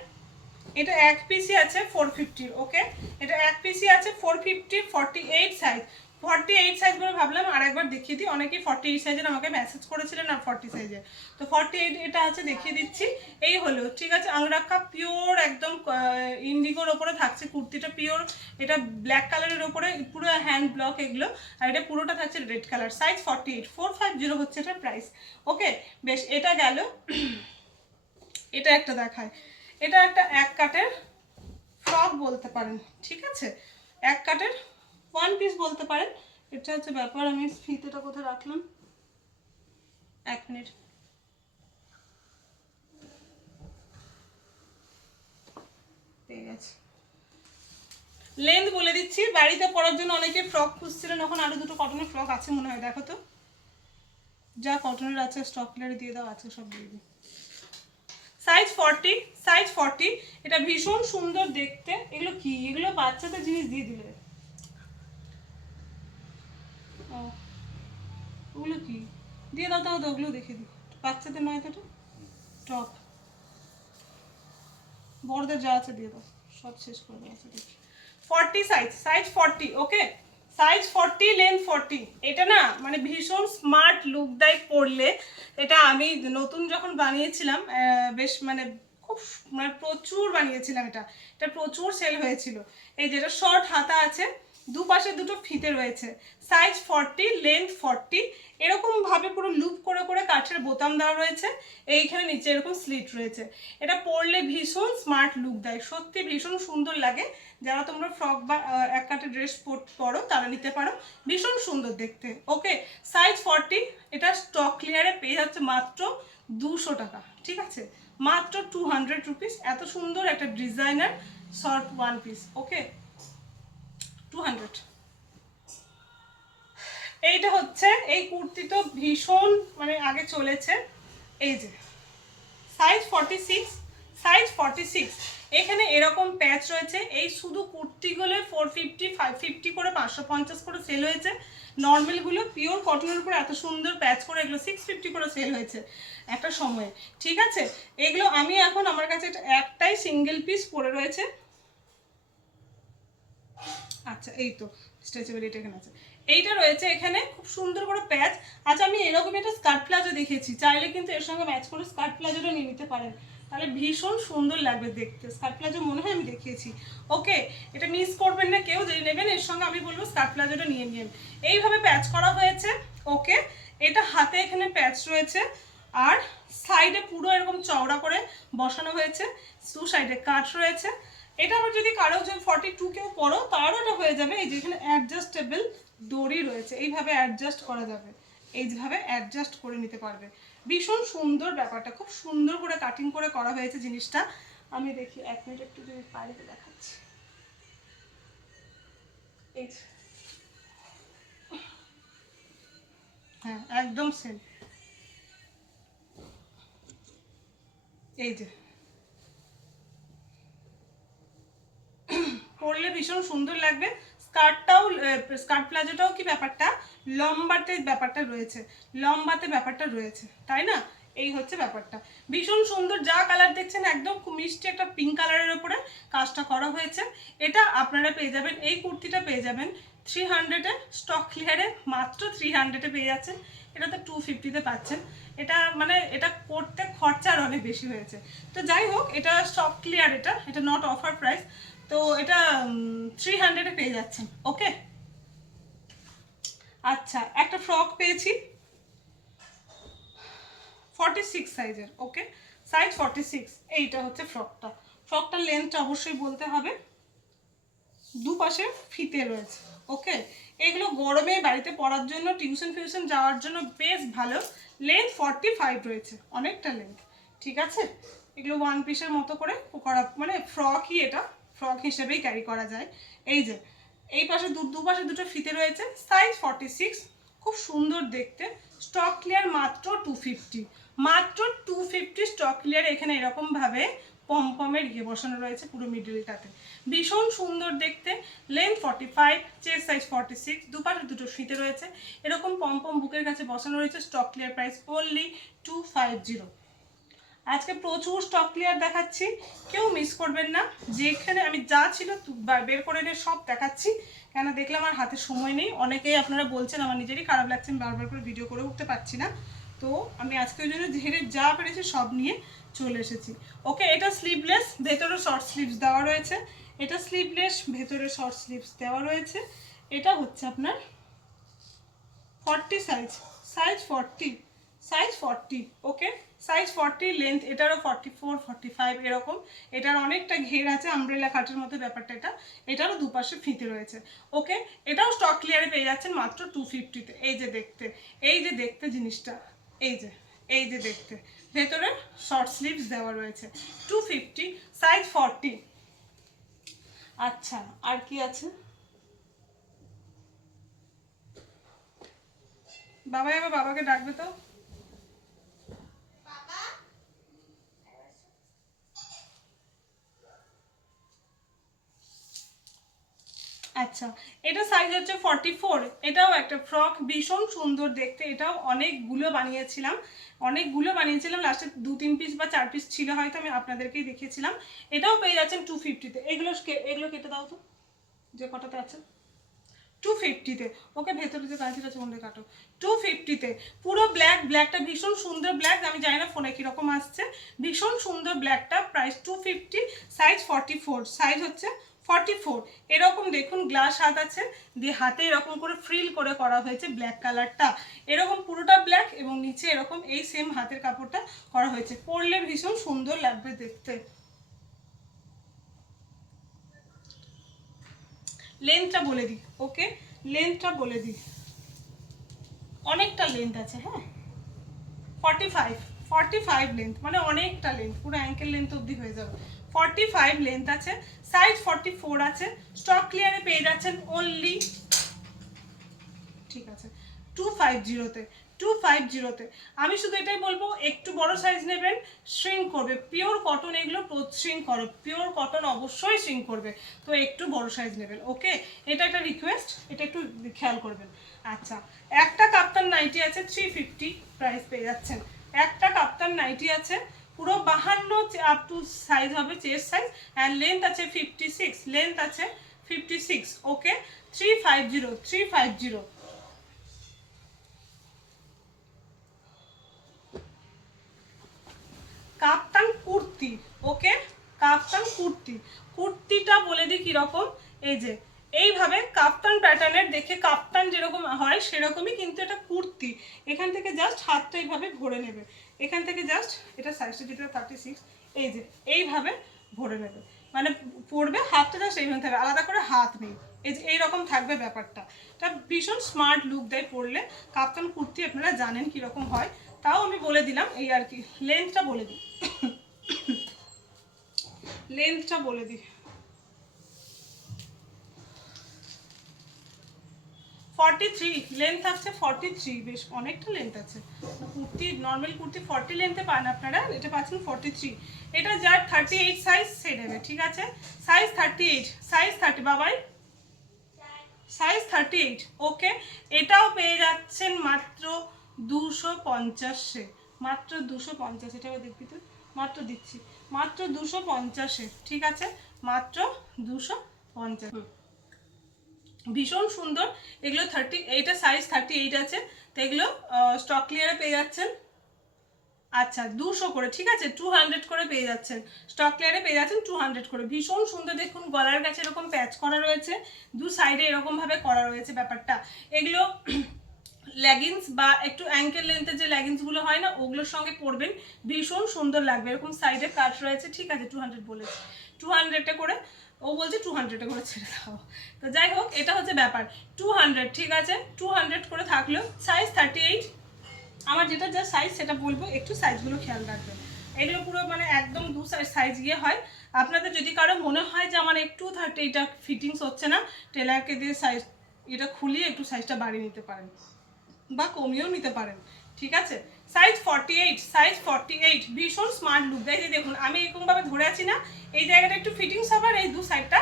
এটা এক পিসি আছে 450, ওকে, এটা এক পিসি আছে 450, 48 সাইজ, 48 সাইজ বলে ভাবলাম আর একবার দেখিয়ে দিই, অনেকেই 48 সাইজের আমাকে মেসেজ করেছিলেন আর 40 সাইজের, তো 48 এটা আছে দেখিয়ে দিচ্ছি। এই হলো, ঠিক আছে, আংরাক্ষা পিওর একদম ইন্ডিগোর ওপরে থাকছে কুর্তিটা, পিওর এটা ব্ল্যাক কালারের ওপরে পুরো হ্যান্ড ব্লক এগুলো, আর এটা পুরোটা থাকছে রেড কালার, সাইজ 48, 450 হচ্ছে এটার প্রাইস, ওকে। বেশ, এটা গেল। এটা একটা দেখায়, এটা একটা এক কাটের ফ্রক বলতে পারেন, ঠিক আছে, এক কাটের ওয়ান পিস বলতে পারেন, এটা হচ্ছে ব্যাপার। আমি ফিতেটা কোথায় রাখলাম, 1 মিনিট, পেয়ে গেছে। লেন্থ বলে দিচ্ছি, বাড়িতে পরার জন্য অনেকে ফ্রক খুঁজছিলেন, ওখানে আরো দুটো কটনের ফ্রক আছে মনে হয়, দেখো তো, যা কটনের আছে স্টক ক্লিয়ারে দিয়ে দাও, আছে সব দিয়ে দিই। সাইজ 40, সাইজ 40, এটা ভীষণ সুন্দর দেখতে। এগুলো কি, এগুলো বাচ্চাদের জিনিস দিয়ে দিলে, ওগুলো কি দিয়ে দাও, তাও তো ওগুলো দেখে দিই, বাচ্চাদের নয় তো, এটা টপ, বড়দের যা আছে দিয়ে দাও, সব শেষ করে দেওয়া আছে। 40 সাইজ, সাইজ 40, ওকে, সাইজ 40, লেন্থ 40। এটা না মানে ভীষণ স্মার্ট লুক দেয় পরলে, এটা আমি নতুন যখন বানিয়েছিলাম বেশ মানে খুব মানে প্রচুর বানিয়েছিলাম, এটা প্রচুর সেল হয়েছিল। এই যেটা শর্ট হাতা আছে, দুপাশে দুটো ফিতে রয়েছে, সাইজ 40, লেন্থ 40, এরকম ভাবে পুরো লুপ করে করে কাঠের বোতাম দেওয়া রয়েছে, এইখানে নিচে এরকম স্লিট রয়েছে। এটা পরলে ভীষণ স্মার্ট লুক দেয়, সত্যি ভীষণ সুন্দর লাগে। যারা তোমরা ফ্রক বা এক কাঠের ড্রেস পরো তারা নিতে পারো, ভীষণ সুন্দর দেখতে, ওকে। সাইজ 40, এটা স্টক ক্লিয়ারে পেয়ে যাচ্ছে মাত্র 200 টাকা, ঠিক আছে, মাত্র 200 রুপিস। এত সুন্দর একটা ডিজাইনার শর্ট ওয়ান পিস, ওকে, 200। এইটা হচ্ছে, এই কুর্তি তো ভীষণ মানে আগে চলেছে, এই যে সাইজ 46, সাইজ 46, এখানে এরকম প্যাচ রয়েছে, এই শুধু কুর্তিগুলো 450, 550 করে, 550 করে সেল হয়েছে, নর্মালগুলো পিওর কটনের উপর এত সুন্দর প্যাচ করে এগুলো 650 করে সেল হয়েছে একটা সময়ে, ঠিক আছে। এগুলো আমি এখন আমার কাছে একটাই সিঙ্গেল পিস পরে রয়েছে, আচ্ছা এই তো স্ট্রেচেবিলিটি এখানে আছে, এইটা রয়েছে এখানে খুব সুন্দর করে প্যাচ। আচ্ছা আমি এরকম একটা স্কার্ট প্লাজো দেখেছি, চাইলে কিন্তু এর সঙ্গে ম্যাচ করে স্কার্ট প্লাজোটা নিয়ে নিতে পারেন, তাহলে ভীষণ সুন্দর লাগবে দেখতে। স্কার্ট প্লাজো মনে হয় আমি দেখিয়েছি, ওকে, এটা মিস করবেন না কেউ, যে নেবেন এর সঙ্গে আমি বলবো স্কার্ট প্লাজোটা নিয়ে নিন। এইভাবে প্যাচ করা হয়েছে, ওকে, এটা হাতে এখানে প্যাচ রয়েছে, আর সাইডে পুরো এরকম চওড়া করে বসানো হয়েছে, দু সাইডে কাট রয়েছে, এটা আবার যদি কারো 42 কেউ পরো তারও এটা হয়ে যাবে। এই যে এখানে অ্যাডজাস্টেবল দড়ি রয়েছে, এইভাবে অ্যাডজাস্ট করা যাবে, এইভাবে অ্যাডজাস্ট করে নিতে পারবে। ভীষণ সুন্দর ব্যাপারটা, খুব সুন্দর করে কাটিং করে করা হয়েছে জিনিসটা। আমি দেখি 1 মিনিট একটু যদি বাইরে দেখাচ্ছি। এই হ্যাঁ একদম সেম, এই যে পরলে ভীষণ সুন্দর লাগবে। স্কার্টটাও, স্কার্ট প্লাজোটাও কি ব্যাপারটা লম্বাতে ব্যাপারটা রয়েছে, লম্বাতে ব্যাপারটা রয়েছে, তাই না? এই হচ্ছে ব্যাপারটা, ভীষণ সুন্দর। যা কালার দেখছেন একদম মিষ্টি একটা পিঙ্ক কালারের উপরে কাজটা করা হয়েছে। এটা আপনারা পেয়ে যাবেন, এই কুর্তিটা পেয়ে যাবেন 300-এ, স্টক ক্লিয়ারে মাত্র 300-এ পেয়ে যাচ্ছেন। এটা তো 250-তে পাচ্ছেন। এটা মানে এটা করতে খরচা আর অনেক বেশি হয়েছে। তো যাই হোক, এটা স্টক ক্লিয়ার, এটা নট অফার প্রাইস। তো এটা 300-এ পেয়ে যাচ্ছেন। ওকে, আচ্ছা একটা ফ্রক পেয়েছি 46 সাইজের। ওকে, সাইজ 46। এইটা হচ্ছে ফ্রকটা। ফ্রকটার লেন্থটা অবশ্যই বলতে হবে, দুপাশে ফিতে রয়েছে। ওকে, এগুলো গরমে বাড়িতে পরার জন্য, টিউশন ফিউশন যাওয়ার জন্য বেশ ভালো। লেন্থ 45 রয়েছে, অনেকটা লেন্থ। ঠিক আছে, এগুলো ওয়ান পিসের মতো করে করা, মানে ফ্রকই, এটা ফ্রক হিসেবেই ক্যারি করা যায়। এই যে এই পাশে দুপাশে দুটো ফিতে রয়েছে, সাইজ 46, খুব সুন্দর দেখতে। স্টক ক্লিয়ার মাত্র 250, মাত্র 250 স্টক ক্লিয়ার। এখানে এরকমভাবে পমপমের ইয়ে বসানো রয়েছে পুরো মিডলটাতে, ভীষণ সুন্দর দেখতে। লেন্থ 45, চেস্ট সাইজ 46, দুপাশে দুটো ফিতে রয়েছে, এরকম পমপম বুকের কাছে বসানো রয়েছে। Stock clear price only 250। আজকে প্রচুর স্টক ক্লিয়ার দেখাচ্ছি, কেউ মিস করবেন না। যেখানে আমি যা ছিল বের করে নিয়ে সব দেখাচ্ছি, কেন দেখলাম আমার হাতে সময় নেই। অনেকেই আপনারা বলছেন, আমার নিজেরই খারাপ লাগছে, আমি বারবার করে ভিডিও করে উঠতে পারছি না। তো আমি আজকে ওই জন্য ধীরে যা পেরেছি সব নিয়ে চলে এসেছি। ওকে, এটা স্লিভলেস, ভেতরে শর্ট স্লিভস দেওয়া রয়েছে। এটা স্লিভলেস, ভেতরে শর্ট স্লিভস দেওয়া রয়েছে। এটা হচ্ছে আপনার 40 সাইজ, সাইজ 40, সাইজ 40। ওকে, সাইজ 40, লেন্থ এটারও 44, 45 এরকম। এটার অনেকটা ঘের আছে, আমব্রেলা কাটের মতো ব্যাপারটা। এটারও দুপাশে ফিতে রয়েছে। ওকে, এটাও স্টক ক্লিয়ারে পেয়ে যাচ্ছেন মাত্র 250-তে। এই যে দেখতে, এই যে দেখতে জিনিসটা, এই যে এই যে দেখতে, ভেতরে শর্ট স্লিভস দেওয়া রয়েছে, 250, সাইজ 40। আচ্ছা, আর কি আছে? বাবা এবার বাবাকে ডাকবে তো। আচ্ছা, এটা সাইজ হচ্ছে 44। এটাও একটা ফ্রক, ভীষণ সুন্দর দেখতে। এটাও অনেকগুলো বানিয়েছিলাম, লাস্টে 2-3 পিস বা 4 পিস ছিল হয়তো, আমি আপনাদেরকেই দেখিয়েছিলাম। এটাও পেয়ে যাচ্ছেন 250-তে। এগুলো কেটে দাও তো, যে কটাতে আছে। 250-তে। ওকে, ভেতরে যে কাঁচিটা আছে মনে কাটো। 250-তে পুরো ব্ল্যাকটা ভীষণ সুন্দর ব্ল্যাক। আমি জানি না ফোনে কীরকম আসছে, ভীষণ সুন্দর ব্ল্যাকটা। প্রাইস 250, সাইজ 44, সাইজ হচ্ছে 44। এরকম দেখুন গ্লাস হাত আছে, দিয়ে হাতে এরকম করে ফ্রিল করে করা হয়েছে ব্ল্যাক কালারটা, এরকম পুরোটা ব্ল্যাক, এবং নিচে এরকম এই সেম হাতের কাপড়টা করা হয়েছে। পরলে ভীষণ সুন্দর লাগবে দেখতে। লেন্থটা বলে দিই। ওকে, লেন্থটা বলে দিই, অনেকটা লেন্থ আছে। হ্যাঁ, 45 লেন্থ, মানে অনেকটা লেন্থ, পুরো অ্যাঙ্কেল লেন্থ অবধি হয়ে যাবে। 45 লেন্থ আছে, সাইজ 44 আছে। স্টক ক্লিয়ারে পেয়ে যাচ্ছেন অনলি, ঠিক আছে, 250-তে। 250-তে আমি শুধু এটাই বলবো, একটু বড় সাইজ নেবেন, শ্রিঙ্ক করবে। পিওর কটন, এগুলো শ্রিঙ্ক করে, পিওর কটন অবশ্যই শ্রিঙ্ক করবে, তো একটু বড় সাইজ নেবেন। ওকে, এটা একটা রিকোয়েস্ট, এটা একটু খেয়াল করবেন। আচ্ছা, একটা কাপ্তান নাইটি আছে 350, প্রাইস পেয়ে যাচ্ছেন। একটা কাপ্তান নাইটি আছে, পুরো 52 আপ টু সাইজ হবে, চেস্ট সাইজ, অ্যান্ড লেন্থ আছে 56, লেন্থ আছে 56। ওকে, 350। কাপ্তান কুর্তি। ওকে, কাপ্তান কুর্তি, কুর্তিটা বলে দিই কীরকম। এই যে এইভাবে কাপ্তান প্যাটার্নের, দেখে কাপ্তান যেরকম হয় সেরকমই, কিন্তু এটা কুর্তি। এখান থেকে জাস্ট হাতটা এইভাবে ভরে নেবে, এখান থেকে জাস্ট, এটা সাইজটা যেটা 36, এই যে এইভাবে ভরে নেবে। মানে পরবে, হাতটা জাস্ট এইভাবে থাকবে, আলাদা করে হাত নেই, এই যে এইরকম থাকবে ব্যাপারটা। এটা ভীষণ স্মার্ট লুক দেয় পরলে। কাপ্তান কুর্তি আপনারা জানেন কীরকম হয়, তাও আমি বলে দিলাম এই আর কি। লেন্থটা বলে দিই, লেন্থটা বলে দিই 43 লেন্থ থাকছে, 43, বেশ অনেকটা লেন্থ আছে। কুর্তি, নর্মাল কুর্তি 40 লেন্থে পান আপনারা, এটা পাচ্ছেন 43। এটা যার 38 সাইজ সে নেবে, ঠিক আছে? সাইজ 38, সাইজ 30 বাবাই, সাইজ 38, ওকে। এটাও পেয়ে যাচ্ছেন মাত্র 250-এ, মাত্র 250। এটাও দেখবি তো, মাত্র দিচ্ছি, মাত্র 250-এ, ঠিক আছে? মাত্র 250। ভীষণ সুন্দর এগুলো। 38 সাইজ 38 আছে, তো এগুলো স্টক ক্লিয়ারে পেয়ে যাচ্ছেন। আচ্ছা 200 করে, ঠিক আছে, 200 করে পেয়ে যাচ্ছেন, স্টক ক্লিয়ারে পেয়ে যাচ্ছেন 200 করে। ভীষণ সুন্দর, দেখুন গলার কাছে এরকম প্যাচ করা রয়েছে, দু সাইডে এরকমভাবে করা রয়েছে ব্যাপারটা। এগুলো লেগিংস বা একটু অ্যাঙ্কেল লেন্থের যে লেগিংসগুলো হয় না, ওগুলোর সঙ্গে পরবেন, ভীষণ সুন্দর লাগবে। এরকম সাইডে কাট রয়েছে, ঠিক আছে, 200 বলেছে, 200 করে, ও বলছে 200 করে ছেড়ে দাও। তো যাই হোক, এটা হচ্ছে ব্যাপার, 200, ঠিক আছে, 200 করে থাকলো। সাইজ 38। আমার যেটা যা সাইজ সেটা বলবো, একটু সাইজগুলো খেয়াল রাখবেন। এগুলো পুরো মানে একদম দু সাইজ গিয়ে হয়। আপনাদের যদি কারো মনে হয় যে আমার একটু 30 ফিটিংস হচ্ছে না, টেলারকে দিয়ে সাইজ এটা খুলিয়ে একটু সাইজটা বাড়িয়ে নিতে পারেন বা কমিয়েও নিতে পারেন, ঠিক আছে? সাইজ 48, সাইজ 48, ভীষণ স্মার্ট লুক দেয়। যে দেখুন আমি এরকমভাবে ধরে আছি না, এই জায়গাটা একটু ফিটিংস হবে, আর এই দু সাইডটা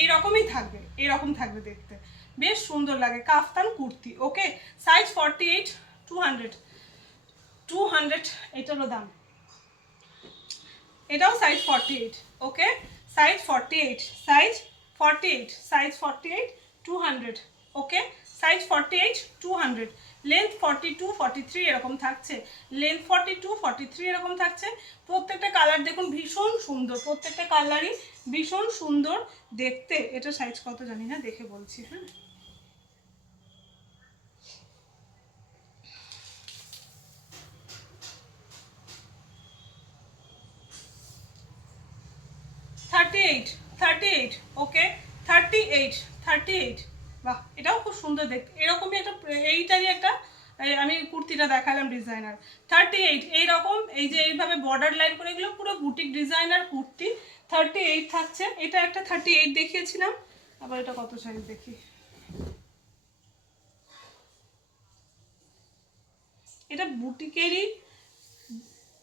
এইরকমই থাকবে, এইরকম থাকবে দেখতে, বেশ সুন্দর লাগে। কাফতান কুর্তি, ওকে। সাইজ 48, 200, 200 এটারও দাম। এটাও সাইজ 48, ওকে। সাইজ 48, সাইজ 48, সাইজ 48, 200, ওকে। সাইজ 48, 200। লেন্থ 42, 43 এরকম থাকছে, লেন্থ 42, 43 এরকম থাকছে। প্রত্যেকটা কালার দেখুন ভীষণ সুন্দর, প্রত্যেকটা কালারই ভীষণ সুন্দর দেখতে। এটা সাইজ কত জানি না, দেখে বলছি, হ্যাঁ। 38, 38, ওকে, 38, 38। বাহ, এটাও খুব সুন্দর দেখতে। এরকমই একটা, এইটারই একটা আমি কুর্তিটা দেখালাম ডিজাইনার, 38 এইরকম, এই যে এইভাবে বর্ডার লাইন করে, এগুলো পুরো বুটিক ডিজাইনার কুর্তি, 38 থাকছে। এটা একটা 38 দেখিয়েছিলাম, আবার এটা কত সাইজ দেখি, এটা বুটিকেরই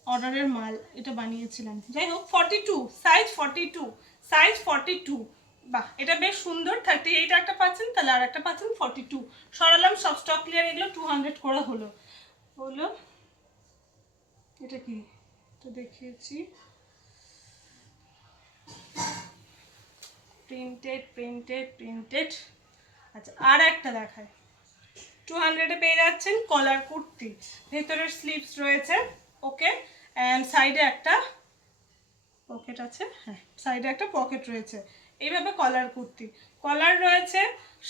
অর্ডারের মাল, এটা বানিয়েছিলাম। যাই হোক, 42, সাইজ 42, সাইজ 42। বাহ, এটা বেশ সুন্দর। 38 একটা পাচ্ছেন, তাহলে আর একটা পাচ্ছেন 42। সরালাম সব, স্টক ক্লিয়ার। এগুলো 200 করে হলো। এটা কি, তো দেখিয়েছি প্রিন্টেড, প্রিন্টেড, প্রিন্টেড। আচ্ছা, আর একটা দেখায়, 200-এ পেয়ে যাচ্ছেন কলার কুর্তি, ভেতরের স্লিভস রয়েছে, ওকে। অ্যান্ড সাইডে একটা পকেট আছে, হ্যাঁ, সাইডে একটা পকেট রয়েছে। এইভাবে কলার কুর্তি, কলার রয়েছে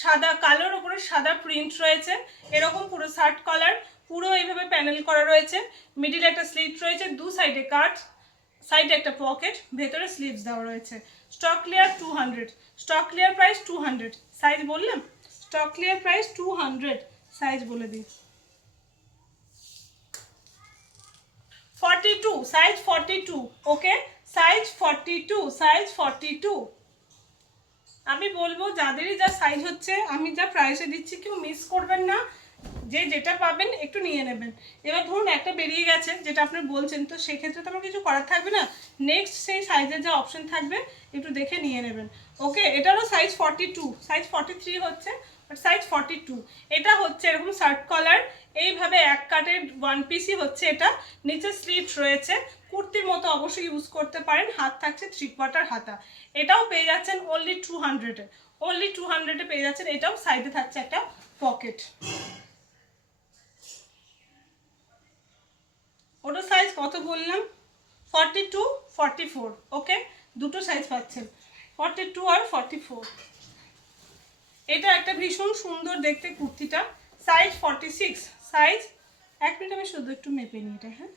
সাদা, কালোর উপরে সাদা প্রিন্ট রয়েছে, এরকম পুরো শার্ট কলার, পুরো এইভাবে প্যানেল করা রয়েছে। মিডিলে একটা স্লিভ রয়েছে, দু সাইডে কাট, সাইডে একটা পকেট, ভেতরে স্লিভস দেওয়া রয়েছে। Stock clear 200, stock clear price 200। Size বললাম, স্টক ক্লিয়ার প্রাইস 200, সাইজ বলে দিই 42, সাইজ 42, ওকে। Size 42, size 42। আমি বলবো যাদেরই যা সাইজ হচ্ছে, আমি যা প্রাইসে দিচ্ছি, কেউ মিস করবেন না, যে যেটা পাবেন একটু নিয়ে নেবেন। এবার ধরুন একটা বেরিয়ে গেছে যেটা আপনি বলছেন, তো সেক্ষেত্রে তো আমার কিছু করার থাকবে না, নেক্সট সেই সাইজের যা অপশন থাকবে একটু দেখে নিয়ে নেবেন, ওকে। এটারও সাইজ 42, সাইজ 43 হচ্ছে, বাট সাইজ 42। এটা হচ্ছে এরকম শার্ট কলার, এইভাবে এক কাটের ওয়ান পিসই হচ্ছে এটা, নিচে স্লিট রয়েছে, কুর্তির মতো অবশ্যই ইউজ করতে পারেন। হাত থাকছে 3/4 হাতা। এটাও পেয়ে যাচ্ছেন অনলি 200-এ, অনলি 200-এ পেয়ে যাচ্ছেন। এটাও সাইডে থাকছে একটা পকেট। ওটা সাইজ কত বললাম, 42, 44, ওকে। দুটো সাইজ পাচ্ছেন, 42 আর 44। এটা একটা ভীষণ সুন্দর দেখতে কুর্তিটা, সাইজ 46, সাইজ, এক মিনিট আমি শুধু একটু মেপে নিই এটা, হ্যাঁ।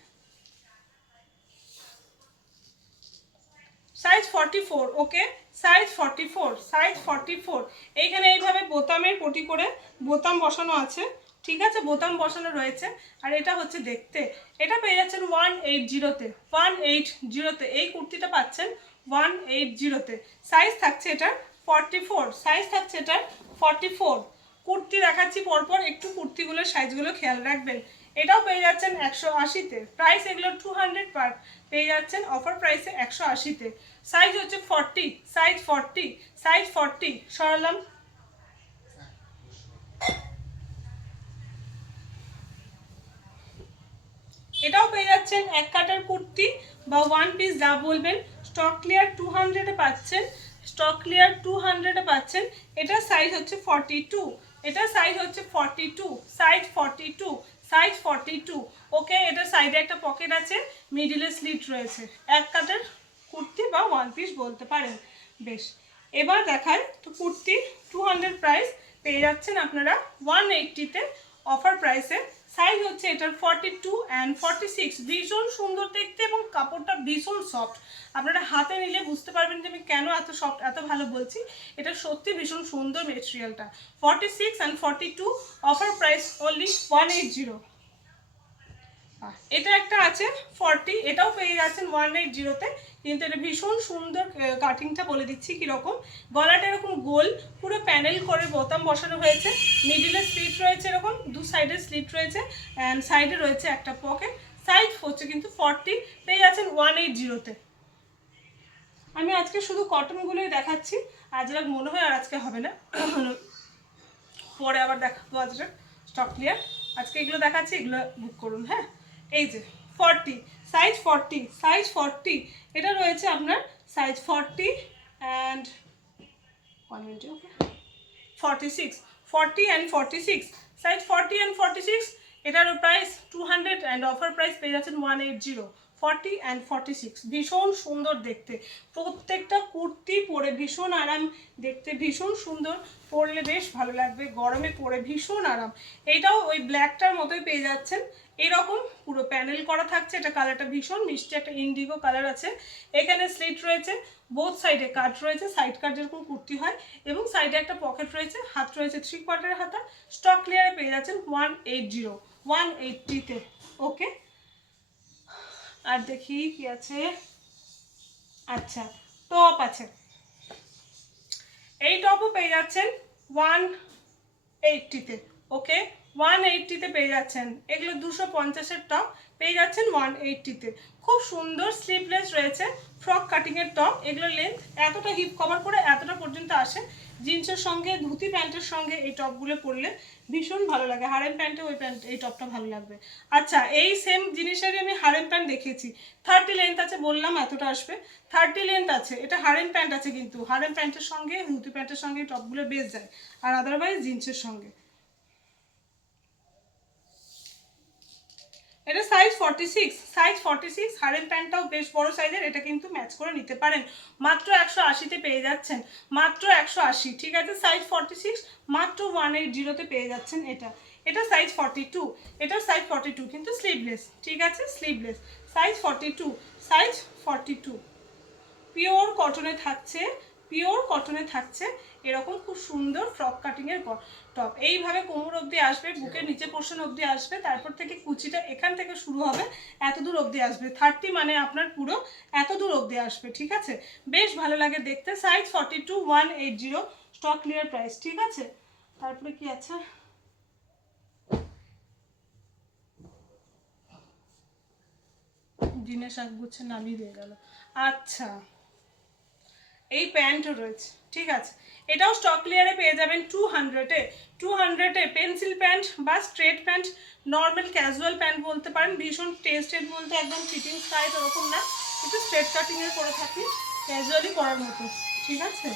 সাইজ 44, ওকে সাইজ 44, সাইজ 44। এইখানে এইভাবে বোতামের পটি করে বোতাম বসানো আছে, ঠিক আছে, বোতাম বসানো রয়েছে। আর এটা হচ্ছে দেখতে, এটা পেয়ে যাচ্ছেন 180-তে, 180-তে এই কুর্তিটা পাচ্ছেন 180-তে। সাইজ থাকছে এটার 44, সাইজ থাকছে এটার 44। কুর্তি দেখাচ্ছি পরপর, একটু কুর্তিগুলোর সাইজগুলো খেয়াল রাখবেন। এটাও পেয়ে যাচ্ছেন 180-তে, প্রাইস এগুলো 200 পার, পেয়ে যাচ্ছেন অফার প্রাইসে 180-তে। সাইজ হচ্ছে 40, সাইজ 40, সাইজ 40 সরালাম। এটাও পেয়ে যাচ্ছেন এক কাটার কুর্তি বা ওয়ান পিস যা বলবেন, স্টক ক্লিয়ার 200-এ পাচ্ছেন, স্টক ক্লিয়ার 200-এ পাচ্ছেন। এটার সাইজ হচ্ছে 42, এটার সাইজ হচ্ছে 42, সাইজ 42, সাইজ 42, ওকে। এটার সাইডে একটা পকেট আছে, মিডিলে স্লিট রয়েছে, এক কাটার কুর্তি বা ওয়ান পিস বলতে পারেন। বেশ, এবার দেখায় তো কুর্তি 200 প্রাইস পেয়ে যাচ্ছেন আপনারা 180-তে অফার প্রাইসে। সাইজ হচ্ছে এটার 42 অ্যান্ড 46, ভীষণ সুন্দর দেখতে এবং কাপড়টা ভীষণ সফট। আপনারা হাতে নিলে বুঝতে পারবেন যে আমি কেন এত সফট এত ভালো বলছি, এটা সত্যি ভীষণ সুন্দর মেটেরিয়ালটা। 46 অ্যান্ড 42 অফার প্রাইস অনলি 180। এটা একটা আছে 40, এটাও পেয়ে যাচ্ছেন 180-তে, কিন্তু এটা ভীষণ সুন্দর। কাটিংটা বলে দিচ্ছি কীরকম, গলাটা এরকম গোল পুরো প্যানেল করে বোতাম বসানো হয়েছে, মিডিলে স্লিট রয়েছে, এরকম দু সাইডে স্লিট রয়েছে, অ্যান্ড সাইডে রয়েছে একটা পকেট। সাইজ হচ্ছে কিন্তু 40, পেয়ে যাচ্ছেন 180-তে। আমি আজকে শুধু কটনগুলোই দেখাচ্ছি, আজ আর মনে হয় আর আজকে হবে না, পরে আবার দেখাবো। আজকে স্টক ক্লিয়ার, আজকে এগুলো দেখাচ্ছি, এগুলো বুক করুন। হ্যাঁ, এই যে 40, সাইজ 40, সাইজ 40, এটা রয়েছে আপনার size 40 and 1 minute, okay 46, 40 and 46, size 40 and 46। এটারও প্রাইস 200 অ্যান্ড অফার প্রাইস পেয়ে যাচ্ছেন 180। 40 অ্যান্ড 46 ভীষণ সুন্দর দেখতে, প্রত্যেকটা কুর্তি পরে ভীষণ আরাম, দেখতে ভীষণ সুন্দর, পরলে বেশ ভালো লাগবে, গরমে পরে ভীষণ আরাম। এইটাও ওই ব্ল্যাকটার মতোই পেয়ে যাচ্ছেন, এরকম পুরো প্যানেল করা থাকছে। এটা কালারটা ভীষণ মিষ্টি, একটা ইন্ডিগো কালার আছে, এখানে স্লিট রয়েছে, বোথ সাইডে কাট রয়েছে, সাইড কাট যেরকম কুর্তি হয়, এবং সাইডে একটা পকেট রয়েছে, হাত রয়েছে 3/4 হাতা। স্টক ক্লিয়ারে পেয়ে যাচ্ছেন 180, 180-তে, ওকে। আর দেখি কি আছে, আচ্ছা টপ আছে, এই টপও পেয়ে যাচ্ছেন 180-তে, ওকে 180-তে পেয়ে যাচ্ছেন। এগুলো 250-এর টপ পেয়ে যাচ্ছেন 180-তে, খুব সুন্দর স্লিভলেস রয়েছে, ফ্রক কাটিংয়ের টপ। এগুলো লেন্থ এতটা হিপ কভার করে এতটা পর্যন্ত আসে, জিন্সের সঙ্গে ধুতি প্যান্টের সঙ্গে এই টপগুলো পরলে ভীষণ ভালো লাগে, হারেম প্যান্টে ওই প্যান্ট এই টপটা ভালো লাগবে। আচ্ছা, এই সেম জিনিসেরই আমি হারেম প্যান্ট দেখিয়েছি, 30 লেন্থ আছে, বললাম এতটা আসবে, 30 লেন্থ আছে, এটা হারেম প্যান্ট আছে, কিন্তু হারেম প্যান্টের সঙ্গে ধুতি প্যান্টের সঙ্গে এই টপগুলো বেশ যায়, আর আদারওয়াইজ জিন্সের সঙ্গে। এটা সাইজ 46, সাইজ 46, হারেম প্যান্টটাও বেশ বড় সাইজের, এটা কিন্তু ম্যাচ করে নিতে পারেন। মাত্র 180-তে পেয়ে যাচ্ছেন, মাত্র 180, ঠিক আছে। সাইজ 46, মাত্র 180-তে পেয়ে যাচ্ছেন এটা। এটা সাইজ 42, এটা সাইজ 42, কিন্তু স্লিভলেস, ঠিক আছে, স্লিভলেস। সাইজ 42, সাইজ 42, পিওর কটনে থাকছে, পিওর কটনে থাকছে, এরকম খুব সুন্দর ফ্রক কাটিংয়ের টপ। এইভাবে কোমর অবধি আসবে, বুকের নিচে পোর্শন অবধি আসবে, তারপর থেকে কুচিটা এখান থেকে শুরু হবে, এত দূর অবধি আসবে। 30 মানে আপনার পুরো এত দূর অবধি আসবে, ঠিক আছে, বেশ ভালো লাগে দেখতে। সাইজ 42, 180, স্টক ক্লিয়ার প্রাইস, ঠিক আছে। তারপরে কি আছে, দিনের শাক গুচ্ছে নামিয়ে দিয়ে গেল। আচ্ছা, এই প্যান্টও রয়েছে, ঠিক আছে, এটাও স্টক ক্লিয়ারে পেয়ে যাবেন 200-এ। 200-এ পেন্সিল প্যান্ট বা straight pant, normal casual pant বলতে পারেন, ভীষণ টেস্টেড বলতে একদম ফিটিং টাইট ওরকম না, একটু স্ট্রেট কাটিংয়ের করে থাকি, ক্যাজুয়ালি পরার মতো, ঠিক আছে।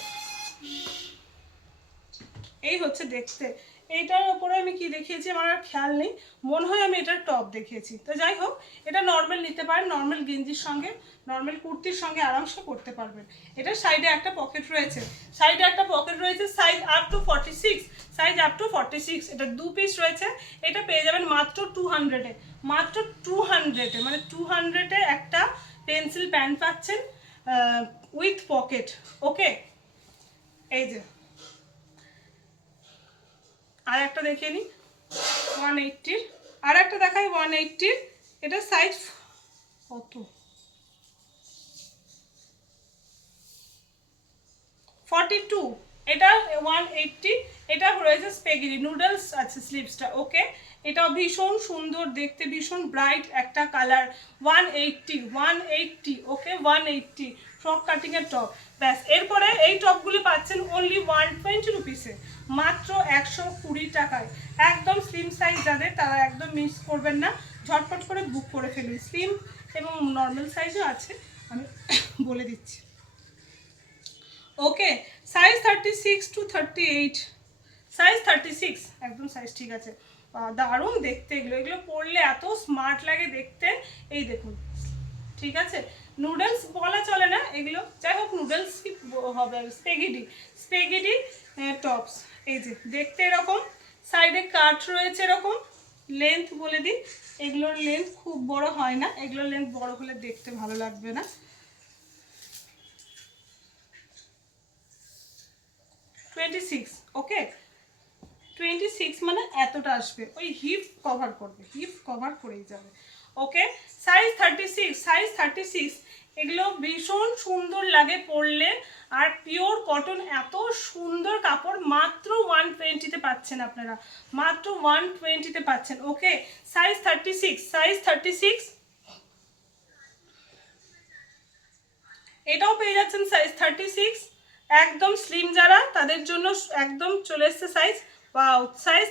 এই হচ্ছে দেখতে। এইটার ওপরে আমি কি দেখিয়েছি আমার আর খেয়াল নেই, মনে হয় আমি এটার টপ দেখিয়েছি, তো যাই হোক, এটা নর্মাল নিতে পারেন, নর্মাল গেঞ্জির সঙ্গে, নর্মাল কুর্তির সঙ্গে আরামসে করতে পারবেন। এটার সাইডে একটা পকেট রয়েছে, সাইডে একটা পকেট রয়েছে, size up to 46, size up to 46, এটা 2 পিস রয়েছে। এটা পেয়ে যাবেন মাত্র 200-এ, মাত্র 200-এ, মানে 200-এ একটা পেন্সিল প্যান্ট পাচ্ছেন, উইথ পকেট। ওকে, এই যে আর একটা দেখিয়ে নিই 180-র, আর একটা দেখাই 180-র। এটা সাইজ কত, 42, এটা 180। এটা রয়েছে স্পেগেটি নুডলস আছে স্লিভসটা। ওকে, এটাও ভীষণ সুন্দর দেখতে, ভীষণ ব্রাইট একটা কালার। 180। ওকে, 180 ফ্রক কাটিংয়ের টপ। ব্যাস, এরপরে এই টপগুলি পাচ্ছেন অনলি 120 রুপিসে, মাত্র 120 টাকায়। একদম স্লিম সাইজ যাদের, তারা একদম মিস করবেন না, ঝটপট করে বুক করে ফেলুন। স্লিম এবং নর্মাল সাইজও আছে, আমি বলে দিচ্ছি। ওকে, সাইজ 36 to 38, সাইজ 36, একদম সাইজ ঠিক আছে। দারুণ দেখতে এগুলো, এগুলো পরলে এত স্মার্ট লাগে দেখতে। এই দেখুন, ঠিক আছে, নুডলস বলা চলে না এগুলো, যাই হোক নুডলস হবে। স্পেগেটি টপস, এই যে দেখতে এরকম, সাইডে কাট রয়েছে এরকম। লেন্থ বলে দিই, এগুলোর লেন্থ খুব বড় হয় না, এগুলোর লেন্থ বড় হলে দেখতে ভালো লাগবে না। 26। ওকে, 26 মানে এতটা আসবে, ওই হিপ কভার করবে, হিপ কভার করেই যাবে। ওকে, সাইজ 36, এগুলো ভীষণ সুন্দর লাগে পরলে, আর পিওর কটন, এত সুন্দর কাপড়, মাত্র 120-তে পাচ্ছেন আপনারা, মাত্র 120-তে পাচ্ছেন। ওকে, সাইজ 36, এটাও পেয়ে যাচ্ছেন সাইজ 36। একদম স্লিম যারা, তাদের জন্য একদম চলে এসছে সাইজ, ওয়াও, সাইজ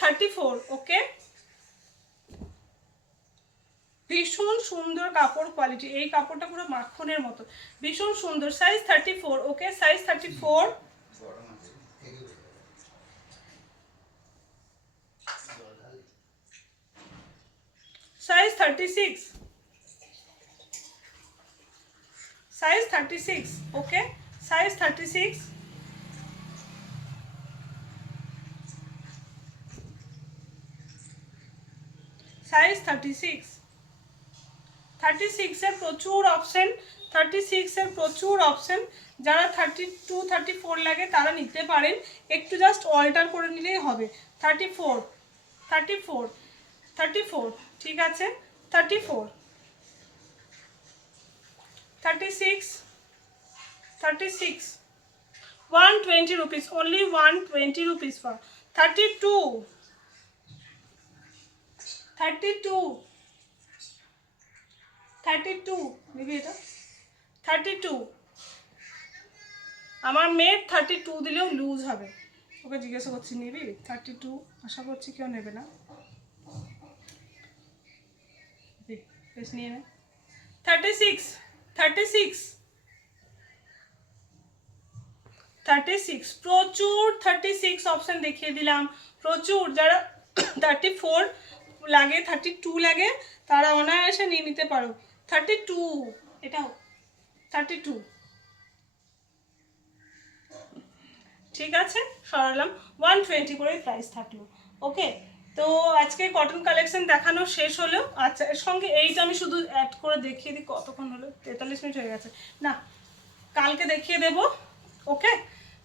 34। ওকে, ভীষণ সুন্দর কাপড় কোয়ালিটি, এই কাপড়টা পুরো মাখনের মতো, ভীষণ সুন্দর। সাইজ 34। ওকে, সাইজ 34। Size 36, size 36। ওকে, সাইজ 36, সাইজ 36। 36-এর প্রচুর অপশন, 36-এর প্রচুর অপশন। যারা 32, 34 লাগে তারা নিতে পারেন, একটু জাস্ট অল্টার করে নিলেই হবে। 34, ঠিক আছে, 34, 36, 120 রুপিস, অনলি 120 রুপিস ফর 32, 32 নিবি এটা 32। আমার মেয়ের 32 দিলেও লুজ হবে, ওকে জিজ্ঞাসা করছি নিবি 32, আশা করছি কেউ নেবে না, বেশ নিয়ে নে। 36, 36, প্রচুর 36 অপশন দেখিয়ে দিলাম, প্রচুর। যারা 34 লাগে, 32 লাগে, তারা অনায়াসে নিয়ে নিতে পারো। 32, এটাও 32, ঠিক আছে, সরালাম। 120 করে প্রাইস থাকলো। ওকে, তো আজকে কটন কালেকশন দেখানো শেষ হলো। আচ্ছা, এর সঙ্গে এইটা আমি শুধু অ্যাড করে দেখিয়ে দিই, কতক্ষণ হলো, 43 মিনিট হয়ে গেছে না, কালকে দেখিয়ে দেবো। ওকে,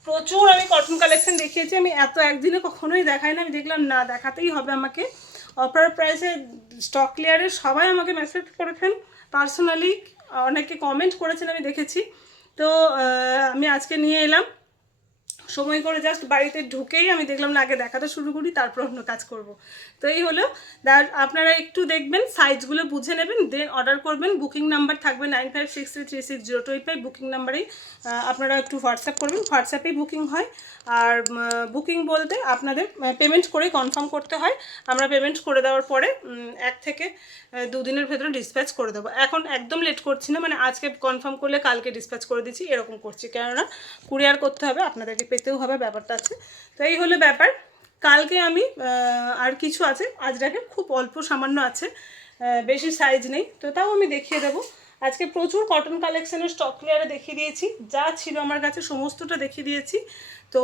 প্রচুর আমি কটন কালেকশন দেখিয়েছি, আমি এত একদিনে কখনোই দেখাই না, আমি দেখলাম না দেখাতেই হবে আমাকে। অফার প্রাইসে স্টক ক্লিয়ারে সবাই আমাকে মেসেজ করেছেন পার্সোনালি, অনেকে কমেন্ট করেছেন আমি দেখেছি। তো আমি আজকে নিয়ে এলাম, সময় করে জাস্ট বাড়িতে ঢুকেই আমি দেখলাম না, আগে দেখাটা শুরু করি, তারপর অন্য কাজ করব। তো এই হলো, আপনারা একটু দেখবেন, সাইজগুলো বুঝে নেবেন, দেন অর্ডার করবেন। বুকিং নাম্বার থাকবে 9563360285, বুকিং নাম্বারেই আপনারা একটু হোয়াটসঅ্যাপ করবেন, হোয়াটসঅ্যাপেই বুকিং হয়। আর বুকিং বলতে আপনাদের পেমেন্ট করে কনফার্ম করতে হয়, আমরা পেমেন্ট করে দেওয়ার পরে 1 থেকে 2 দিনের ভেতরে ডিসপ্যাচ করে দেবো। এখন একদম লেট করছি না, মানে আজকে কনফার্ম করলে কালকে ডিসপ্যাচ করে দিচ্ছি, এরকম করছি, কেননা কুরিয়ার করতে হবে, আপনাদেরকে পেতেও হবে, ব্যাপারটা আছে। তো এই হলো ব্যাপার। কালকে আমি আর কিছু আছে, আজরাকে খুব অল্প সামান্য আছে, বেশি সাইজ নেই, তো তাও আমি দেখিয়ে দেবো। আজকে প্রচুর কটন কালেকশনের স্টক ক্লিয়ারে দেখিয়ে দিয়েছি, যা ছিল আমার কাছে সমস্তটা দেখিয়ে দিয়েছি। তো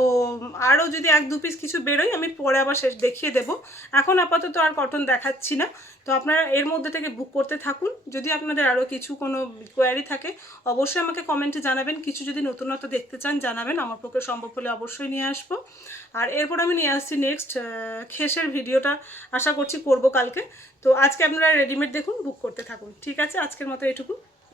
আরও যদি 1-2 পিস কিছু বেরোয় আমি পরে আবার শেষ দেখিয়ে দেবো। এখন আপাতত আর কটন দেখাচ্ছি না। তো আপনারা এর মধ্যে থেকে বুক করতে থাকুন। যদি আপনাদের আরও কিছু কোনো কোয়ারি থাকে অবশ্যই আমাকে কমেন্টে জানাবেন, কিছু যদি নতুনত্ব দেখতে চান জানাবেন, আমার পক্ষে সম্ভব হলে অবশ্যই নিয়ে আসবো। আর এরপর আমি নিয়ে আসছি নেক্সট খেসের ভিডিওটা, আশা করছি করব কালকে। তো আজকে আপনারা রেডিমেড দেখুন, বুক করতে থাকুন। ঠিক আছে, আজকের মতো এটুকু।